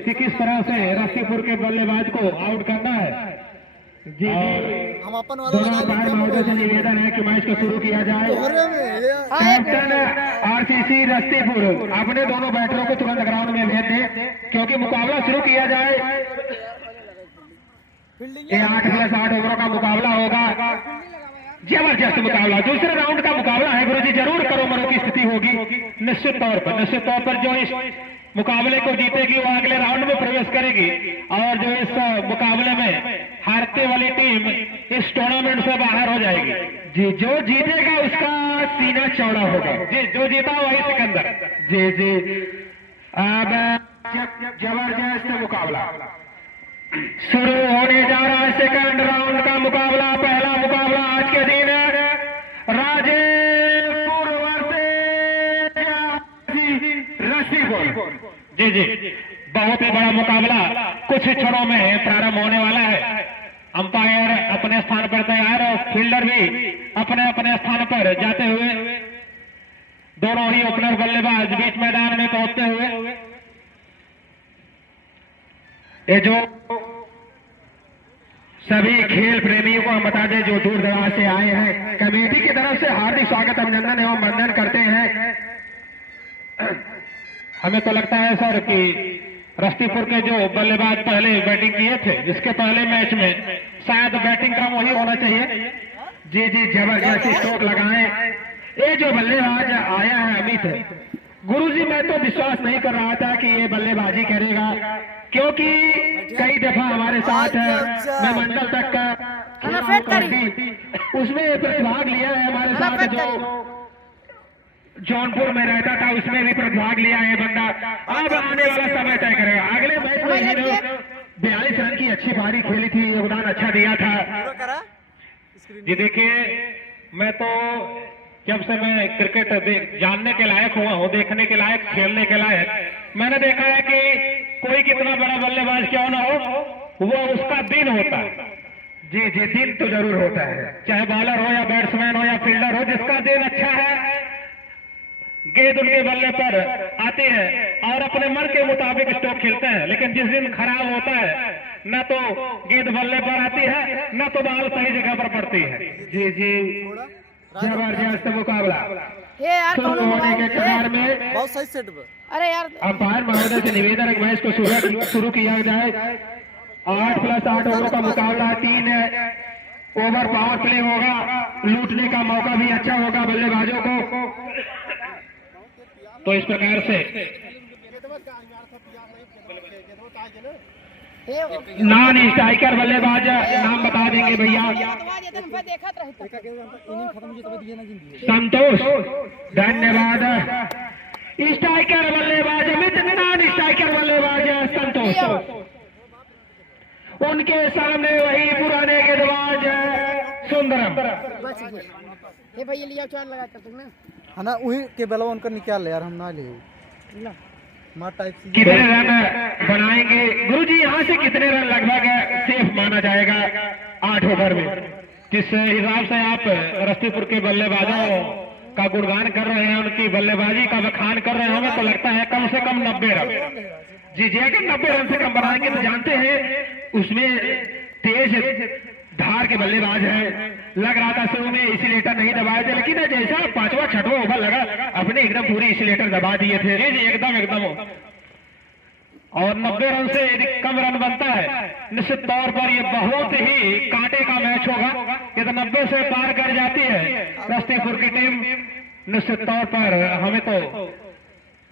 कि किस तरह से रस्सीपुर के बल्लेबाज को आउट करना है। जी हम अपन दोनों अंपायर महोदय से निवेदन है कि मैच को शुरू किया जाए। कैप्टन आरसीसी रस्सीपुर अपने दोनों बैटरों को तुरंत ग्राउंड में भेज दे क्योंकि मुकाबला शुरू किया जाए। ये 8+8 ओवरों का मुकाबला होगा, जबरदस्त मुकाबला, दूसरे राउंड का मुकाबला है गुरुजी। जरूर करो मरो की स्थिति होगी निश्चित तौर पर जो इस मुकाबले को जीतेगी वो अगले राउंड में प्रवेश करेगी और जो इस मुकाबले में हारते वाली टीम इस टूर्नामेंट से बाहर हो जाएगी। जी जो जीतेगा उसका सीना चौड़ा होगा। जी जो जीता वही सिकंदर। जी जी अब जबरदस्त मुकाबला शुरू होने जा रहा है। सेकंड राउंड का मुकाबला, पहला मुकाबला आज के दिन राजेपुर रस्सीपुर। जी जी बहुत ही बड़ा मुकाबला कुछ क्षणों में प्रारंभ होने वाला है। अंपायर अपने स्थान पर तैयार और फील्डर भी अपने अपने स्थान पर जाते हुए, दोनों ही ओपनर बल्लेबाज बीच मैदान में पहुंचते हुए। ये जो सभी खेल प्रेमियों को हम बता दें जो दूर दराज से आए हैं, कमेटी की तरफ से हार्दिक स्वागत, अभिनंदन एवं वंदन करते हैं। हमें तो लगता है सर कि रस्सीपुर के जो बल्लेबाज पहले बैटिंग किए थे, जिसके पहले मैच में शायद बैटिंग कम वही होना चाहिए। जी जी जबरदस्त स्ट्रोक लगाए। ये जो बल्लेबाज आया है अमित, गुरुजी मैं तो विश्वास नहीं कर रहा था कि ये बल्लेबाजी करेगा, क्योंकि कई दफा हमारे साथ मैं मंडल तक का उसमें प्रतिभाग लिया है। हमारे साथ जो जौनपुर में रहता था उसमें भी प्रतिभाग लिया है बंदा। अब आने वाला समय तय करेगा। अगले मैच में 42 रन की अच्छी पारी खेली थी, योगदान अच्छा दिया था। जी देखिए मैं तो जब से मैं क्रिकेट जानने के लायक हुआ हूँ, देखने के लायक, खेलने के लायक, मैंने देखा है कि कोई कितना बड़ा बल्लेबाज क्यों ना हो, वो उसका दिन होता है। जी जी दिन तो जरूर होता है, चाहे बॉलर हो या बैट्समैन हो या फील्डर हो, जिसका दिन अच्छा है गेंद उनके बल्ले पर आती है और अपने मन के मुताबिक स्ट्रोक खेलते हैं। लेकिन जिस दिन खराब होता है, न तो गेंद बल्ले पर आती है न तो बॉल सही जगह पर पड़ती है। जी जी जबरदस्त मुकाबला शुरू होने के कगार में। बहुत सही सेट। अरे यार अंपायर महोदय से निवेदन है मैच को शुरू किया जाए। 8+8 ओवर का मुकाबला, 3 ओवर पावर प्ले होगा, लूटने का मौका भी अच्छा होगा बल्लेबाजों को। तो इस प्रकार से नॉन स्ट्राइकर बल्लेबाज नाम बता देंगे भैया। संतोष धन्यवाद। स्ट्राइकर बल्लेबाज अमित, नॉन स्ट्राइकर बल्लेबाज संतोष। उनके सामने वही पुराने गेंदबाज सुंदरम। भैया लिया चार लगा कर तुमने है ना, वही के बलवा उनका निकाल ले यार, हम ना ले टाइप। कितने रन बनाएंगे गुरुजी? यहाँ से कितने रन लगभग सेफ माना जाएगा 8 ओवर में? जिस हिसाब से आप रस्सीपुर के बल्लेबाजों का गुणगान कर रहे हैं, उनकी बल्लेबाजी का बखान कर रहे हैं, हमें तो लगता है कम से कम 90 रन। जी जी अगर 90 रन से कम बनाएंगे तो जानते हैं उसमें तेज धार के बल्लेबाज है। लग रहा था शुरू में इसीलेटर नहीं दबाए थे, लेकिन जैसा 5वां 6वां ओवर लगा अपने एकदम पूरी इसीलेटर दबा दिए थे। जी जी एकदम और 90 रन से यदि कम रन बनता है, निश्चित तौर पर ये बहुत ही कांटे का मैच होगा। ये तो 90 से पार कर जाती है रस्सीपुर की टीम, निश्चित तौर पर हमें तो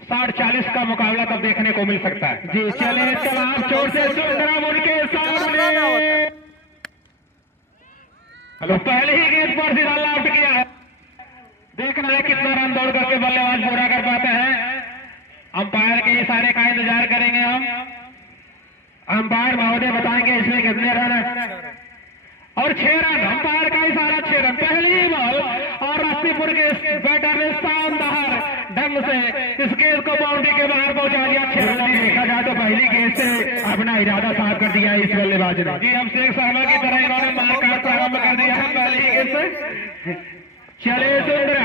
60-40 का मुकाबला तब देखने को मिल सकता है। जी चले चलाओ चोर से सुंदरम उनके सामने। हेलो, पहले ही गेंद पर सीधा आउट किया है। देखना है कितना रन दौड़ करके बल्लेबाज पूरा कर पाते हैं। अंपायर के इशारे का इंतजार करेंगे हम। अंपायर महोदय बताएंगे इसमें कितने रन है। और 6 रन, अंपायर का इशारा 6 रन। पहली बॉल और रस्सीपुर के बैटर ने शानदार ढंग से इस गेंद को बाउंड्री के बाहर पहुंचा दिया। 6 रन देखा जाए तो पहली गेंद से अपना इरादा साफ कर दिया इस बल्लेबाज ने। जी हम शेख शर्मा की तरह इन्होंने मारकाट प्रारंभ कर दिया है पहली गेंद से। चले सुंदरा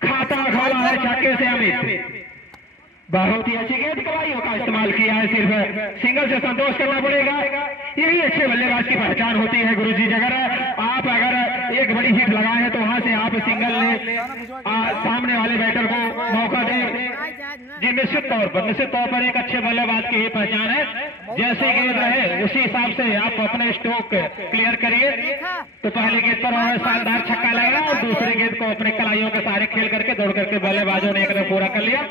खाता खोला है छक्के से अमित। बहुत ही अच्छी गेंद, कलाइयों का इस्तेमाल किया है, सिर्फ सिंगल से संतोष करना पड़ेगा। यही अच्छे बल्लेबाज की पहचान होती है गुरुजी। अगर आप एक बड़ी हिट लगाए हैं तो वहां से आप सिंगल ले सामने वाले बैटर को मौका दें। जी निश्चित तौर पर एक अच्छे बल्लेबाज की ये पहचान है। जैसे गेंद रहे उसी हिसाब से आप अपने स्ट्रोक क्लियर करिए। तो पहली गेंद पर उन्होंने शानदार छक्का लगाया और दूसरी गेंद को अपने कलाइयों के सहारे खेल करके दौड़ करके बल्लेबाजों ने एक रन पूरा कर लिया।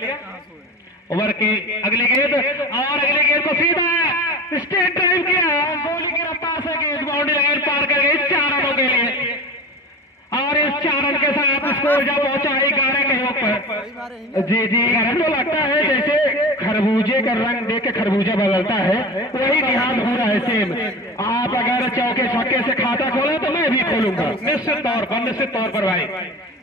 ओवर की अगली गेंद और अगली गेंद को सीधा स्ट्रेट ड्राइव किया, गोली की रफ्तार से गेंद बाउंड्री लाइन पार कर गई 4 रनों के लिए। और इस 4 रन के साथ स्कोर जब पहुंचा 11 के ऊपर। जी रन तो लगता है जैसे खरबूजे का रंग देख के खरबूजा बदलता है, वही ध्यान हो रहा है सेम। आप अगर चौके छक्के से खाता खोले तो मैं भी खोलूंगा निश्चित तौर पर भाई।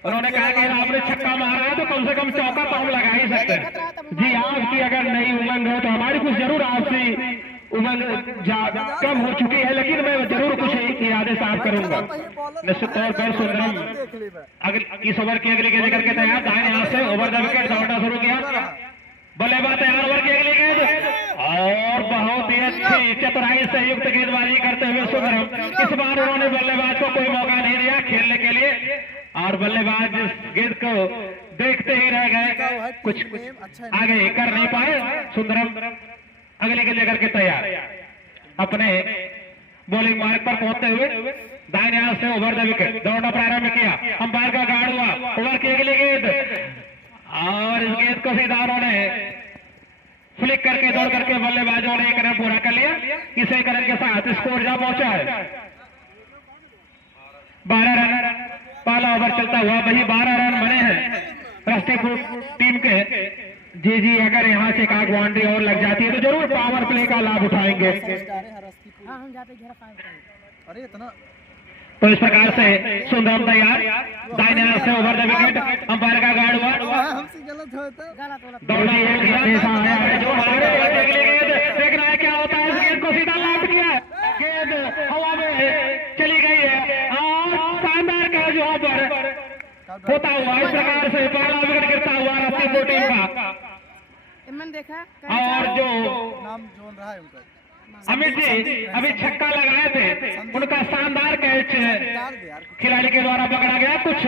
उन्होंने कहा कि आपने छक्का मारा है तो कम से कम चौका तो हम लगा ही सकते हैं। जी आपकी अगर नई उमंग हो तो हमारी कुछ जरूर आपसी उमंग कम हो चुकी है, लेकिन मैं जरूर कुछ इरादे साफ करूंगा निश्चित तौर पर। सुंदरम इस ओवर की अगली गेंद करके तैयार, दाहिने हाथ से ओवर द विकेट दौड़ना शुरू किया। बल्लेबाज तैयार, ओवर की अगली गेंद और बहुत ही अच्छी चतुराई से युक्त गेंदबाजी करते हुए सुंदरम। इस बार उन्होंने बल्लेबाज को कोई मौका नहीं दिया खेलने के लिए और बल्लेबाज गेंद को देखते ही रह गए, कुछ आगे कर नहीं पाए। सुंदरम अगली गेंद लेकर के तैयार, अपने बॉलिंग मार्ग पर पहुंचते हुए दाहिने हाथ से ओवर द विकेट दौड़ना प्रारंभ किया। अंपायर का गार्ड हुआ, ओवर की अगली गेंद और इस गेंद को सीधा उन्होंने फ्लिक करके दौड़ करके बल्लेबाजों ने 1 रन पूरा कर लिया। इस 1 रन के साथ स्कोर जा पहुंचा है 12 रन। पहला ओवर चलता हुआ वही 12 रन बने हैं राष्ट्रीय टीम के। जी अगर यहाँ से एक बाउंड्री और लग जाती है तो जरूर पावर प्ले का लाभ उठाएंगे। तो इस प्रकार से सुंदरम तैयार, दाहिने हाथ से ओवर द विकेट, अंपायर का गार्ड हुआ, दौड़ा देखना है क्या होता है। इस गेंद को सीधा लौट किया, गेंद हवा में चली गई है और शानदार कैच वहां पर होता हुआ इस प्रकार से पहला विकेट गिरता हुआ राष्ट्रीय टीम का। और जो नाम जोन रहा है उनका अमित जी अभी छक्का लगाए थे, उनका शानदार कैच खिलाड़ी के द्वारा पकड़ा गया। कुछ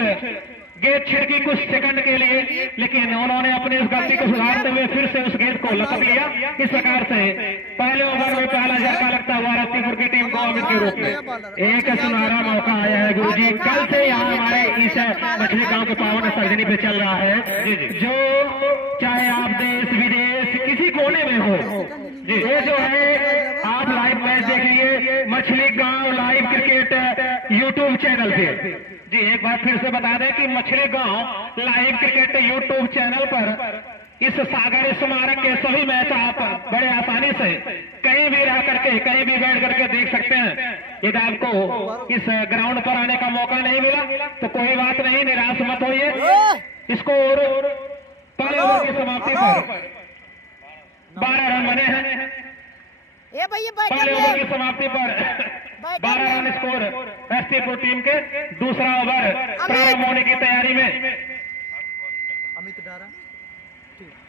गेंद छिड़की कुछ सेकंड के लिए, लेकिन उन्होंने अपनी इस गलती को सुधारते हुए फिर से उस गेंद को लपक लिया। इस प्रकार से पहले ओवर में पहला झटका लगता हुआ रत्तीपुर की टीम को अमित के रूप में एक सुनहरा मौका आया है। गुरुजी कल से यहाँ हमारे इस मछली गांव के पावन सर्जनी पे चल रहा है, जो चाहे आप देश विदेश किसी कोने में हो, जी ये जो है आप लाइव मैच देखिए मछली गांव लाइव क्रिकेट यूट्यूब चैनल पे। जी एक बार फिर से बता दें कि मछली गांव लाइव क्रिकेट यूट्यूब चैनल पर इस सागर स्मारक के सभी मैच आप बड़े आसानी से कहीं भी रह करके कहीं भी बैठ करके देख सकते हैं। यदि आपको इस ग्राउंड पर आने का मौका नहीं मिला तो कोई बात नहीं, निराश मत होइए। स्कोर पहले ओवर की समाप्ति पर 12 रन बने हैं। पहले ओवर की समाप्ति पर 12 रन स्कोर राष्ट्रीय टीम के। दूसरा ओवर प्रारंभ होने की तैयारी में अमित डारा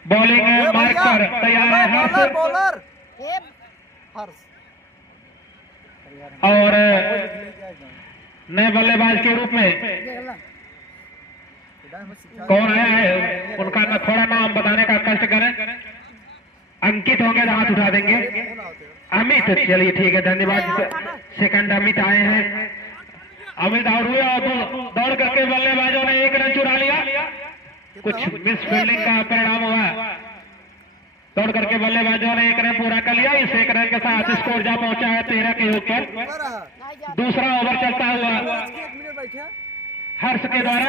बॉलिंग मार्क पर तैयार है हर्ष और नए बल्लेबाज के रूप में कौन आया है उनका थोड़ा नाम बताने का कष्ट करें। अंकित होंगे तो हाथ उठा देंगे। अमित, चलिए ठीक है धन्यवाद। सेकंड अमित आए हैं। अमित आउट हुए और दौड़ करके बल्लेबाजों ने 1 रन चुरा लिया। कुछ मिस फील्डिंग का परिणाम हुआ, दौड़ करके बल्लेबाजों ने 1 रन पूरा कर लिया। इस 1 रन के साथ स्कोर जा पहुंचा है 13 के ऊपर। दूसरा ओवर चलता हुआ हर्ष के द्वारा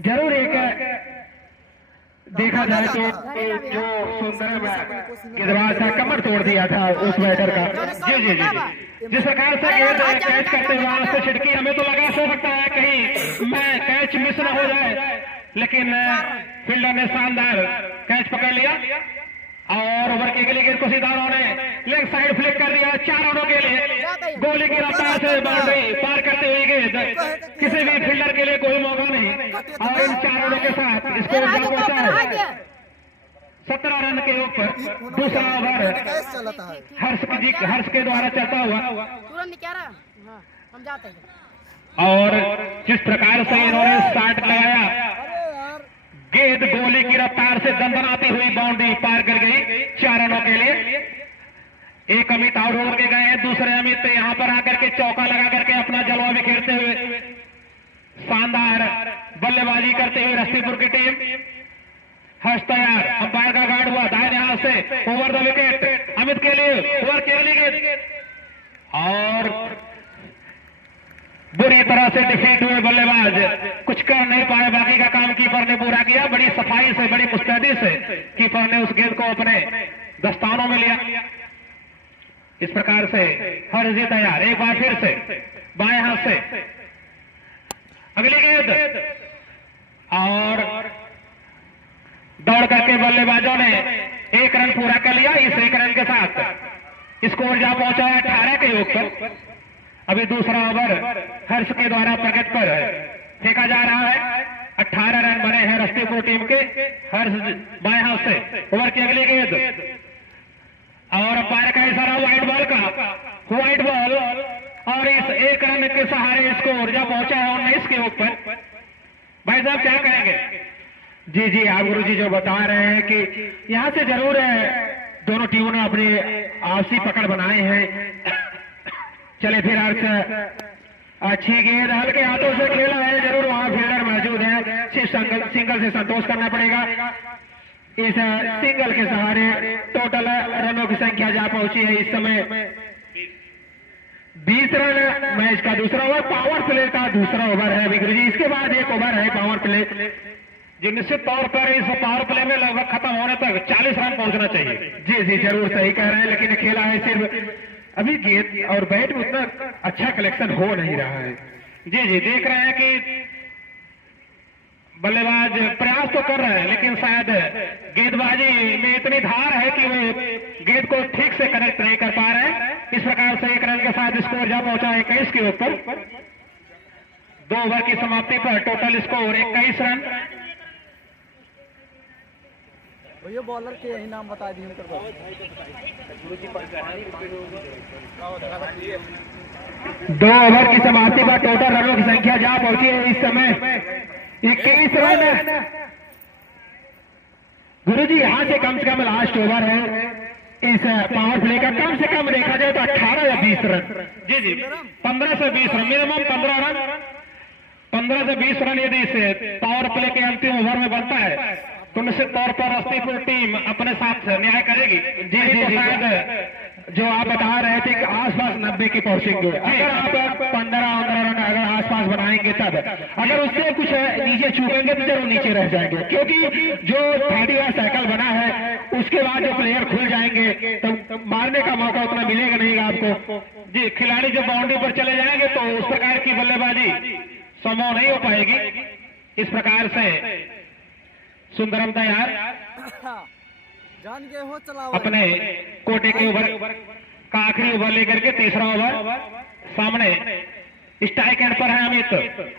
जरूर एक देखा जाए तो जो सुंदरम गेंदबाज था कमर तोड़ दिया था उस बैटर का। जी जिस प्रकार से गेंद कैच करते हुए से छिटकी, हमें तो लगा हो सकता है कहीं मैं कैच मिस न हो जाए, लेकिन फील्डर ने शानदार कैच पकड़ लिया और ओवर की अगली गेंद को सीधा उन्होंने लेग साइड फ्लिक कर दिया 4 रनों के लिए। गोली की रफ्तार से बाउंड्री पार करते हुए गेंद, किसी भी फील्डर के लिए कोई मौका नहीं और इन 4 रनों के साथ स्कोर जा पहुंचा है 17 रन के ऊपर दूसरा ओवर कैसे चलता है? हर्ष के द्वारा चलता हुआ तुरंत क्या रहा? हाँ, हम जाते हैं। और जिस प्रकार से इन्होंने स्टार्ट लगाया, अरे यार गेंद गोली की रफ्तार से दंदनाती हुई बाउंड्री पार कर गई 4 रनों के लिए। एक अमित आउट होकर के गए हैं, दूसरे अमित यहां पर आकर के चौका लगा करके अपना जलवा बिखेरते हुए शानदार बल्लेबाजी करते हुए रस्तीपुर की टीम। हर्ष तैयार, अंपायर का गार्ड हुआ दाहिने हाथ से ओवर द विकेट अमित के लिए, ओवर के लिए और बुरी तरह से डिफीट हुए बल्लेबाज, कुछ कर नहीं पाए। बाकी का काम कीपर ने पूरा किया, बड़ी सफाई से बड़ी मुस्तैदी से कीपर ने उस गेंद को अपने दस्तानों में लिया। इस प्रकार से हर्ष जी तैयार, एक बार फिर से बाएं हाथ से अगली गेंद और दौड़ करके बल्लेबाजों ने 1 रन पूरा कर लिया। इस 1 रन के साथ स्कोर जा पहुंचा है 18 के योग पर। अभी दूसरा ओवर हर्ष के द्वारा प्रगति पर फेंका जा रहा है। 18 रन बने हैं रस्तीपुर टीम के। हर्ष बाएं हाथ से ओवर की अगली गेंद और अंपायर का इशारा व्हाइट बॉल का, व्हाइट बॉल और इस 1 रन के सहारे स्कोर जा पहुंचा है 19 के ऊपर। भाई साहब क्या कहेंगे? जी जी, आप गुरु जी जो बता रहे हैं कि यहाँ से जरूर है दोनों टीमों ने अपनी आपसी पकड़ बनाए हैं। चले फिर हर्ष अच्छी गेंद हल्के हाथों से खेला है, जरूर वहां फील्डर मौजूद है, सिर्फ सिंगल से संतोष करना पड़ेगा। इस सिंगल के सहारे टोटल रनों की संख्या जा पहुंची है इस समय 20 रन। मैच का दूसरा ओवर पावर प्ले का दूसरा ओवर है विक्रम जी, इसके बाद एक ओवर है पावर प्ले, जो निश्चित तौर पर इस पावर प्ले में लगभग खत्म होने तक 40 रन पहुंचना चाहिए। जी जी जरूर सही कह रहे हैं, लेकिन खेला है सिर्फ अभी गेंद और बैट में उतना अच्छा कलेक्शन हो नहीं रहा है। जी जी, देख रहे हैं कि बल्लेबाज प्रयास तो कर रहे हैं, लेकिन शायद गेंदबाजी में इतनी धार है कि वो गेंद को ठीक से कनेक्ट नहीं कर पा रहे हैं। इस प्रकार से 1 रन के साथ स्कोर जा पहुंचा 21 के ऊपर। 2 ओवर की समाप्ति पर टोटल स्कोर 21 रन। ये बॉलर के यही नाम बता दिए। 2 ओवर की समाप्ति पर टोटल रनों की संख्या जा पहुंची है इस समय 21 रन। गुरु जी यहाँ से कम लास्ट ओवर है इस पावर प्ले का, कम से कम देखा जाए तो 18 या 20 रन। जी जी, 15 से 20 रन, मिनिमम 15 रन, 15 से 20 रन यदि इस पावर प्ले के अंतिम ओवर में बनता है तो निश्चित तौर पर रस्तीपुर टीम अपने साथ न्याय करेगी। जी जी जी, जो आप बता रहे थे कि आसपास 90 की पहुंचेंगे, अगर आप 15 रन अगर आसपास बनाएंगे तब, अगर उससे कुछ नीचे चूकेंगे तो जरूर नीचे रह जाएंगे, क्योंकि जो 30 साइकिल बना है उसके बाद जो प्लेयर खुल जाएंगे तो मारने का मौका उतना मिलेगा नहीं आपको। जी, खिलाड़ी जो बाउंड्री पर चले जाएंगे तो उस प्रकार की बल्लेबाजी संभव नहीं हो पाएगी। इस प्रकार से सुंदरम तैयार जान के हो चलाओ अपने कोटे के ओवर का आखिरी ओवर लेकर के तीसरा ओवर सामने स्ट्राइक एंड पर है अमित।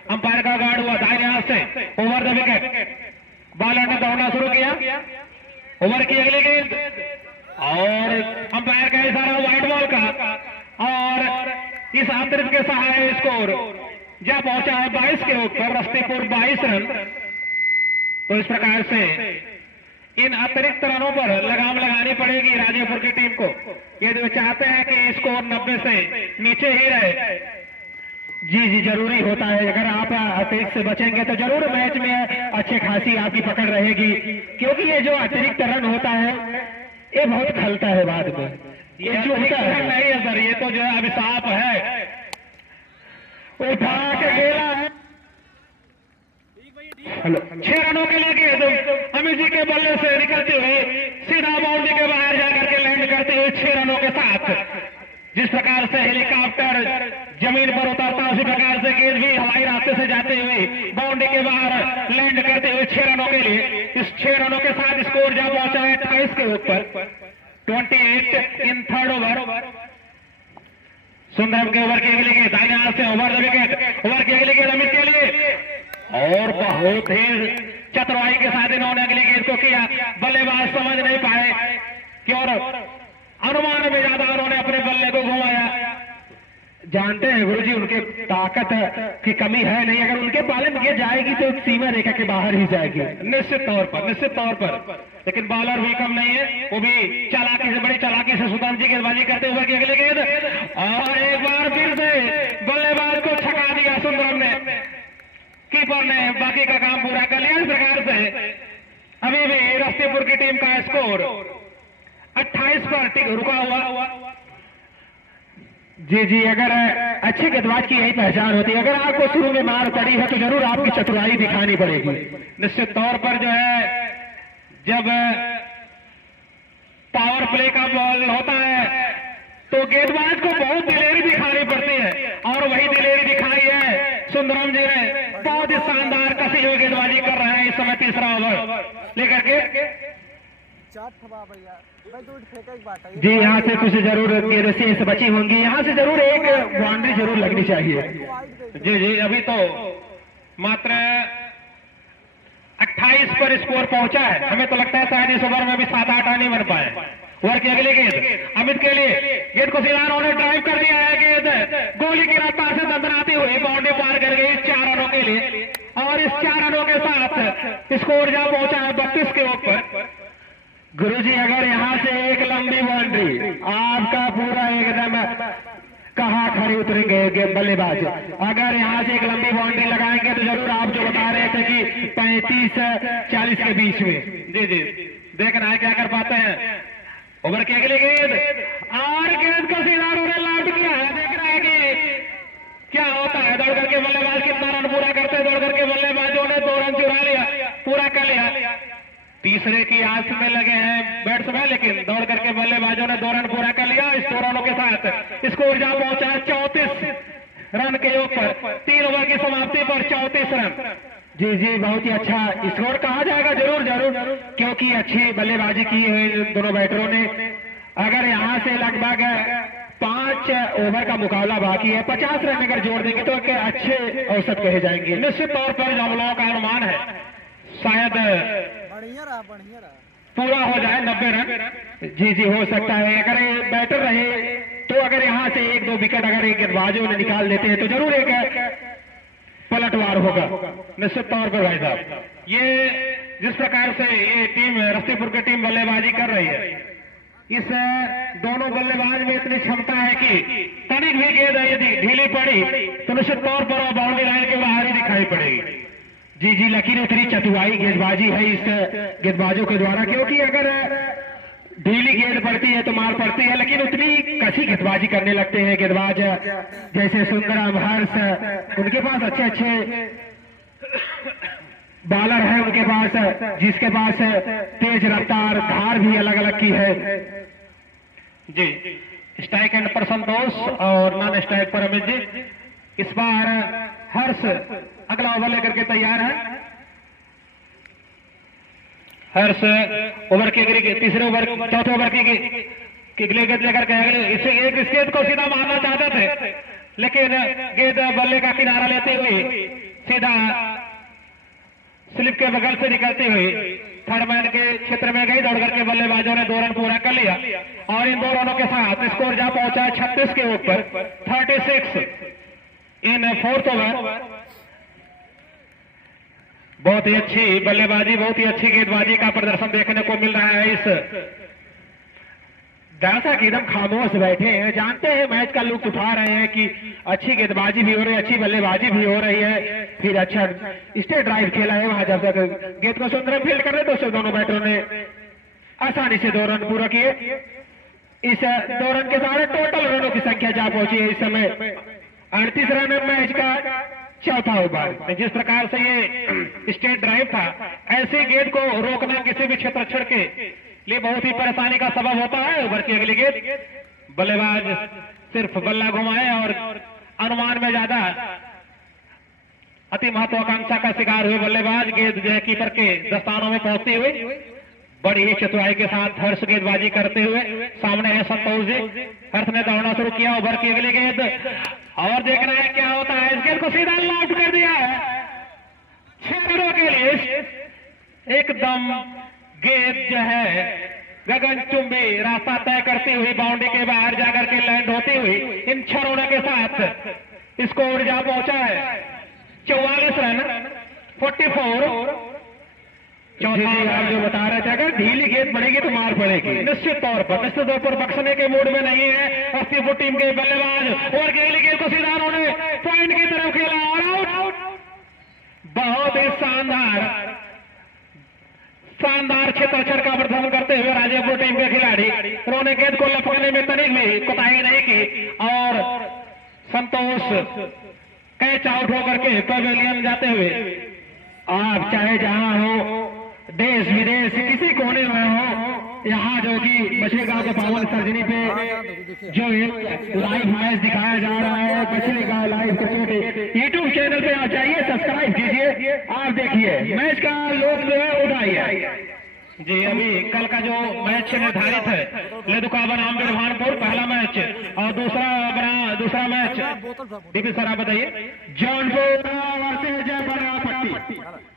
अंपायर का गार्ड हुआ दाहिने हाथ से ओवर द विकेट, बॉलर ने दौड़ना शुरू किया। ओवर की अगली गेंद और अंपायर का इशारा व्हाइट बॉल का और इस अंतरिक्ष के सहारे स्कोर जा पहुंचा है 22 के ऊपर, रस्तीपुर 22 रन। तो इस प्रकार से इन अतिरिक्त रनों पर लगाम लगानी पड़ेगी राजेपुर की टीम को, यदि वे चाहते हैं कि स्कोर 90 से नीचे ही रहे। जी जी जरूरी होता है, अगर आप अतिरिक्त से बचेंगे तो जरूर मैच में अच्छी खासी आपकी पकड़ रहेगी, क्योंकि ये जो अतिरिक्त रन होता है ये बहुत खलता है बाद में। ये जो होता है नहीं है सर, ये तो जो है अभिशाप है, उठा के खेला है। 6 रनों के लिए गेंद अमित जी के बल्ले से निकलते हुए सीधा बाउंड्री के बाहर जाकर के लैंड करते हुए 6 रनों के साथ, जिस प्रकार से हेलीकॉप्टर जमीन पर उतरता उसी प्रकार से गेंद भी हवाई रास्ते से जाते हुए बाउंड्री के बाहर लैंड करते हुए 6 रनों के लिए इस 6 रनों के साथ स्कोर जा पहुंचा है 28 के ऊपर, 28 इन थर्ड ओवर। सुंदरम के ओवर की अगली गेंद दाहिने हाथ से ओवर द विकेट, ओवर की अगली गेंद अमित के लिए और बहुत ही चतुराई के साथ इन्होंने अगली गेंद को किया, बल्लेबाज समझ नहीं पाए कि और अनुमान में ज्यादा उन्होंने अपने बल्ले को घुमाया। जानते हैं गुरुजी उनके ताकत की कमी है नहीं, अगर उनके पाले में जाएगी तो सीमा रेखा के बाहर ही जाएगी निश्चित तौर पर। लेकिन बॉलर भी कम नहीं है, वो भी चालाकी से, बड़ी चालाकी से सुदाम जी गेंदबाजी करते हुए कि अगली गेंद और एक बार फिर से बल्लेबाज को छका दिया सुंदरम ने, कीपर ने बाकी का काम पूरा कर लिया। इस प्रकार से अभी भी रस्तेपुर की टीम का स्कोर 28 पर रुका हुआ। जी, अगर अच्छे गेंदबाज की यही पहचान होती है, अगर आपको शुरू में मार पड़ी है तो जरूर आपकी चतुराई दिखानी पड़ेगी। निश्चित तौर पर जो है जब पावर प्ले का बॉल होता है तो गेंदबाज को बहुत दिलेरी दिखानी पड़ती है, और वही दिलेरी दिखाई है सुंदरम जी ने। बहुत ही शानदार कसी हुई गेंदबाजी कर रहे हैं इस समय, तीसरा ओवर लेकर के। जी, यहाँ से कुछ जरूर गेंद से बची होंगी, यहाँ से जरूर एक बाउंड्री जरूर लगनी चाहिए। जी, अभी तो मात्र 28 पर स्कोर पहुंचा है। हमें तो लगता है शायद इस ओवर में भी 7-8 नहीं बन पाए। ओवर की अगली गेंद अमित के लिए, गेंद को सीधा उन्होंने ड्राइव कर दिया है, गेंद गोली की रफ्तार से दंदनाती हुई बाउंड्री पार कर गई 4 रनों के लिए, और इस 4 रनों के साथ स्कोर जहां पहुंचा है 32 के ऊपर। गुरुजी अगर यहाँ से एक लंबी बाउंड्री, आपका पूरा एकदम कहाँ खड़े उतरेंगे बल्लेबाज। अगर यहाँ से एक लंबी बाउंड्री लगाएंगे तो जरूर आप जो बता रहे थे कि 35-40 के बीच में। जी, देखना है क्या कर पाते हैं। ओवर की अगली गेंद और गेंद को सीधा उन्होंने लौट किया है। देख रहे हैं कि क्या होता है, दौड़ करके बल्लेबाज कितना रन पूरा करते हैं। दौड़ करके बल्लेबाजों ने 2 रन चुरा लिया, पूरा कर लिया। तीसरे की आस में लगे हैं बैट्समैन, लेकिन दौड़ करके बल्लेबाजों ने 2 रन पूरा कर लिया। इस 2 रनों के साथ स्कोर जहां पहुंचा 34 रन के ऊपर। 3 ओवर की समाप्ति पर 34 रन। जी, बहुत ही अच्छा स्कोर कहा जाएगा जरूर, क्योंकि अच्छी बल्लेबाजी की है दोनों बैटरों ने। अगर यहाँ से लगभग 5 ओवर का मुकाबला बाकी है, 50 रन अगर जोड़ देंगे तो अच्छे औसत कहे जाएंगे। निश्चित तौर पर जो हम लोगों का अनुमान है शायद पूरा हो जाए 90 रन। जी, हो सकता है। अगर ये बैटर रहे तो अगर यहाँ से 1-2 विकेट अगर एक गेंदबाजों ने निकाल देते हैं तो जरूर एक पलटवार होगा निश्चित तौर पर। भाई साहब, ये जिस प्रकार से ये टीम रस्तेपुर की टीम बल्लेबाजी कर रही है, इस दोनों बल्लेबाज में इतनी क्षमता है कि तनिक भी गेंद यदि ढीली पड़ी तो निश्चित तौर पर बाउंड्री लाइन के बाहर ही दिखाई पड़ेगी। जी, लकीर उतरी चतुराई गेंदबाजी है इस गेंदबाजों के द्वारा, क्योंकि अगर ढीली गेंद पड़ती है तो मार पड़ती है, लेकिन उतनी कसी गेंदबाजी करने लगते हैं गेंदबाज जैसे सुंदरम, हर्ष। उनके पास अच्छे बॉलर है उनके पास, जिसके पास तेज रफ्तार, धार भी अलग अलग की है। जी, स्ट्राइक एंड पर संतोष और नॉन स्ट्राइक पर अमित जी। इस बार हर्ष अगला ओवर लेकर के तैयार है। हर्ष ओवर के तीसरे ओवर, चौथे ओवर की गेंद लेकर के अगले इसे एक गेंद को सीधा मारना चाहते थे, लेकिन गेंद बल्ले का किनारा लेते हुए सीधा स्लिप के बगल से निकलती हुई थर्ड मैन के क्षेत्र में गई। दौड़ करके बल्लेबाजों ने 2 रन पूरा कर लिया, और इन 2 रनों के साथ स्कोर जहां पहुंचा 36 के ऊपर। 36 इन 4th ओवर। बहुत ही अच्छी बल्लेबाजी, बहुत ही अच्छी गेंदबाजी का प्रदर्शन देखने को मिल रहा है। इस दर्शक एकदम खामोश बैठे हैं, जानते हैं मैच का लुत्फ उठा रहे हैं कि अच्छी गेंदबाजी भी हो रही है, अच्छी बल्लेबाजी भी हो रही है, फिर अच्छा स्टेट ड्राइव खेला है वहां। जब तक गेंद को सुंदर फील्ड कर रहे तो दोनों बैटरों ने आसानी से 2 रन पूरा किए। इस 2 रन के साथ टोटल रनों की संख्या जा पहुंची है इस समय 38 रन मैच का चौथा ओवर। जिस प्रकार से ये स्टेट ड्राइव था, ऐसे गेंद को रोकना किसी भी क्षेत्र के लिए बहुत ही परेशानी का सबब होता है। ओवर की अगली गेंद, बल्लेबाज सिर्फ बल्ला घुमाए और अनुमान में ज्यादा अति महत्वाकांक्षा का शिकार हुए बल्लेबाज। गेंद जो है कीपर के दस्तानों में पहुंचती हुई बड़ी ही चतुराई के साथ हर्ष गेंदबाजी करते हुए सामने है संतोष जी। हर्ष ने दौड़ना शुरू किया। ओवर की अगली गेंद और देख रहे हैं क्या होता है। इस गेंद को सीधा लॉन्च कर दिया है 6 रनों के लिए। एकदम गेंद जो है गगनचुंबी रास्ता तय करती हुई बाउंड्री के बाहर जाकर के लैंड होती हुई इन 6 रनों के साथ स्कोर जा पहुंचा है 44 रन 44। चौथा आप जो बता रहे थे, अगर ढीली गेंद पड़ेगी तो मार पड़ेगी निश्चित तौर पर बख्शने के मूड में नहीं है 80 फुट टीम के बल्लेबाज और गहली गेंद को सीधा उन्होंने पॉइंट की तरफ खेला और आउट। बहुत ही शानदार क्षेत्र छड़ का प्रदर्शन करते हुए राजेपुर टीम के खिलाड़ी उन्होंने गेंद को लपकने में तनिक भी कोताही नहीं की और संतोष कैच आउट होकर के पवेलियन जाते हुए। आप चाहे जहां हो देश विदेश किसी कोने में हो, यहाँ जो कि मछली गांव के पावन सर्जनी पे जो लाइव मैच दिखाया जा रहा है मछली गांव लाइव क्रिकेट यूट्यूब चैनल पे आ जाइए, सब्सक्राइब कीजिए, आप देखिए मैच का लोग जो है उठाइए जी। अभी कल का जो मैच निर्धारित है लेदुका बनाम बिरभानपुर पहला मैच और दूसरा मैच डीपी सर आप बताइए जौनपुर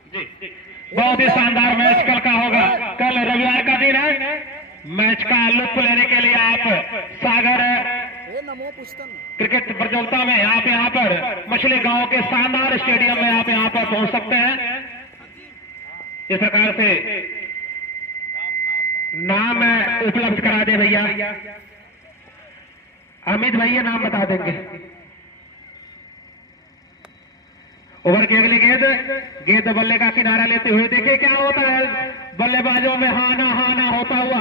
जी। बहुत ही शानदार मैच कल का होगा। कल रविवार का दिन है। मैच का लुत्फ लेने के लिए आप सागर क्रिकेट प्रतियोगिता में आप यहाँ पर मछली गांव के शानदार स्टेडियम में आप यहाँ पर पहुंच सकते हैं। इस प्रकार से नाम उपलब्ध करा दे भैया, अमित भैया नाम बता देंगे। ओवर की अगली गेंद बल्ले का किनारा लेते हुए देखिए क्या होता है बल्लेबाजों में हाना होता हुआ।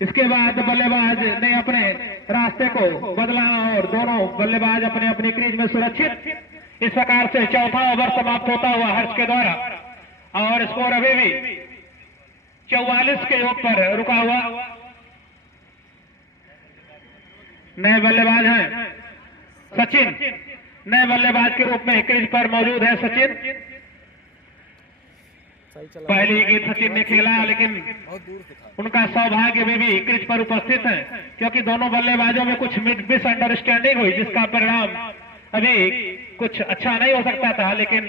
इसके बाद बल्लेबाज ने अपने रास्ते को बदला और दोनों बल्लेबाज अपने अपनी क्रीज में सुरक्षित। इस प्रकार से चौथा ओवर समाप्त होता हुआ हर्ष के द्वारा और स्कोर अभी भी 44 के ऊपर रुका हुआ। नए बल्लेबाज हैं सचिन, नए बल्लेबाज के रूप में क्रीज पर मौजूद है सचिन। पहली गेंद सचिन ने खेला लेकिन उनका सौभाग्य भी क्रीज पर उपस्थित है क्योंकि दोनों बल्लेबाजों में कुछ मिसअंडरस्टैंडिंग हुई जिसका परिणाम अभी कुछ अच्छा नहीं हो सकता था, लेकिन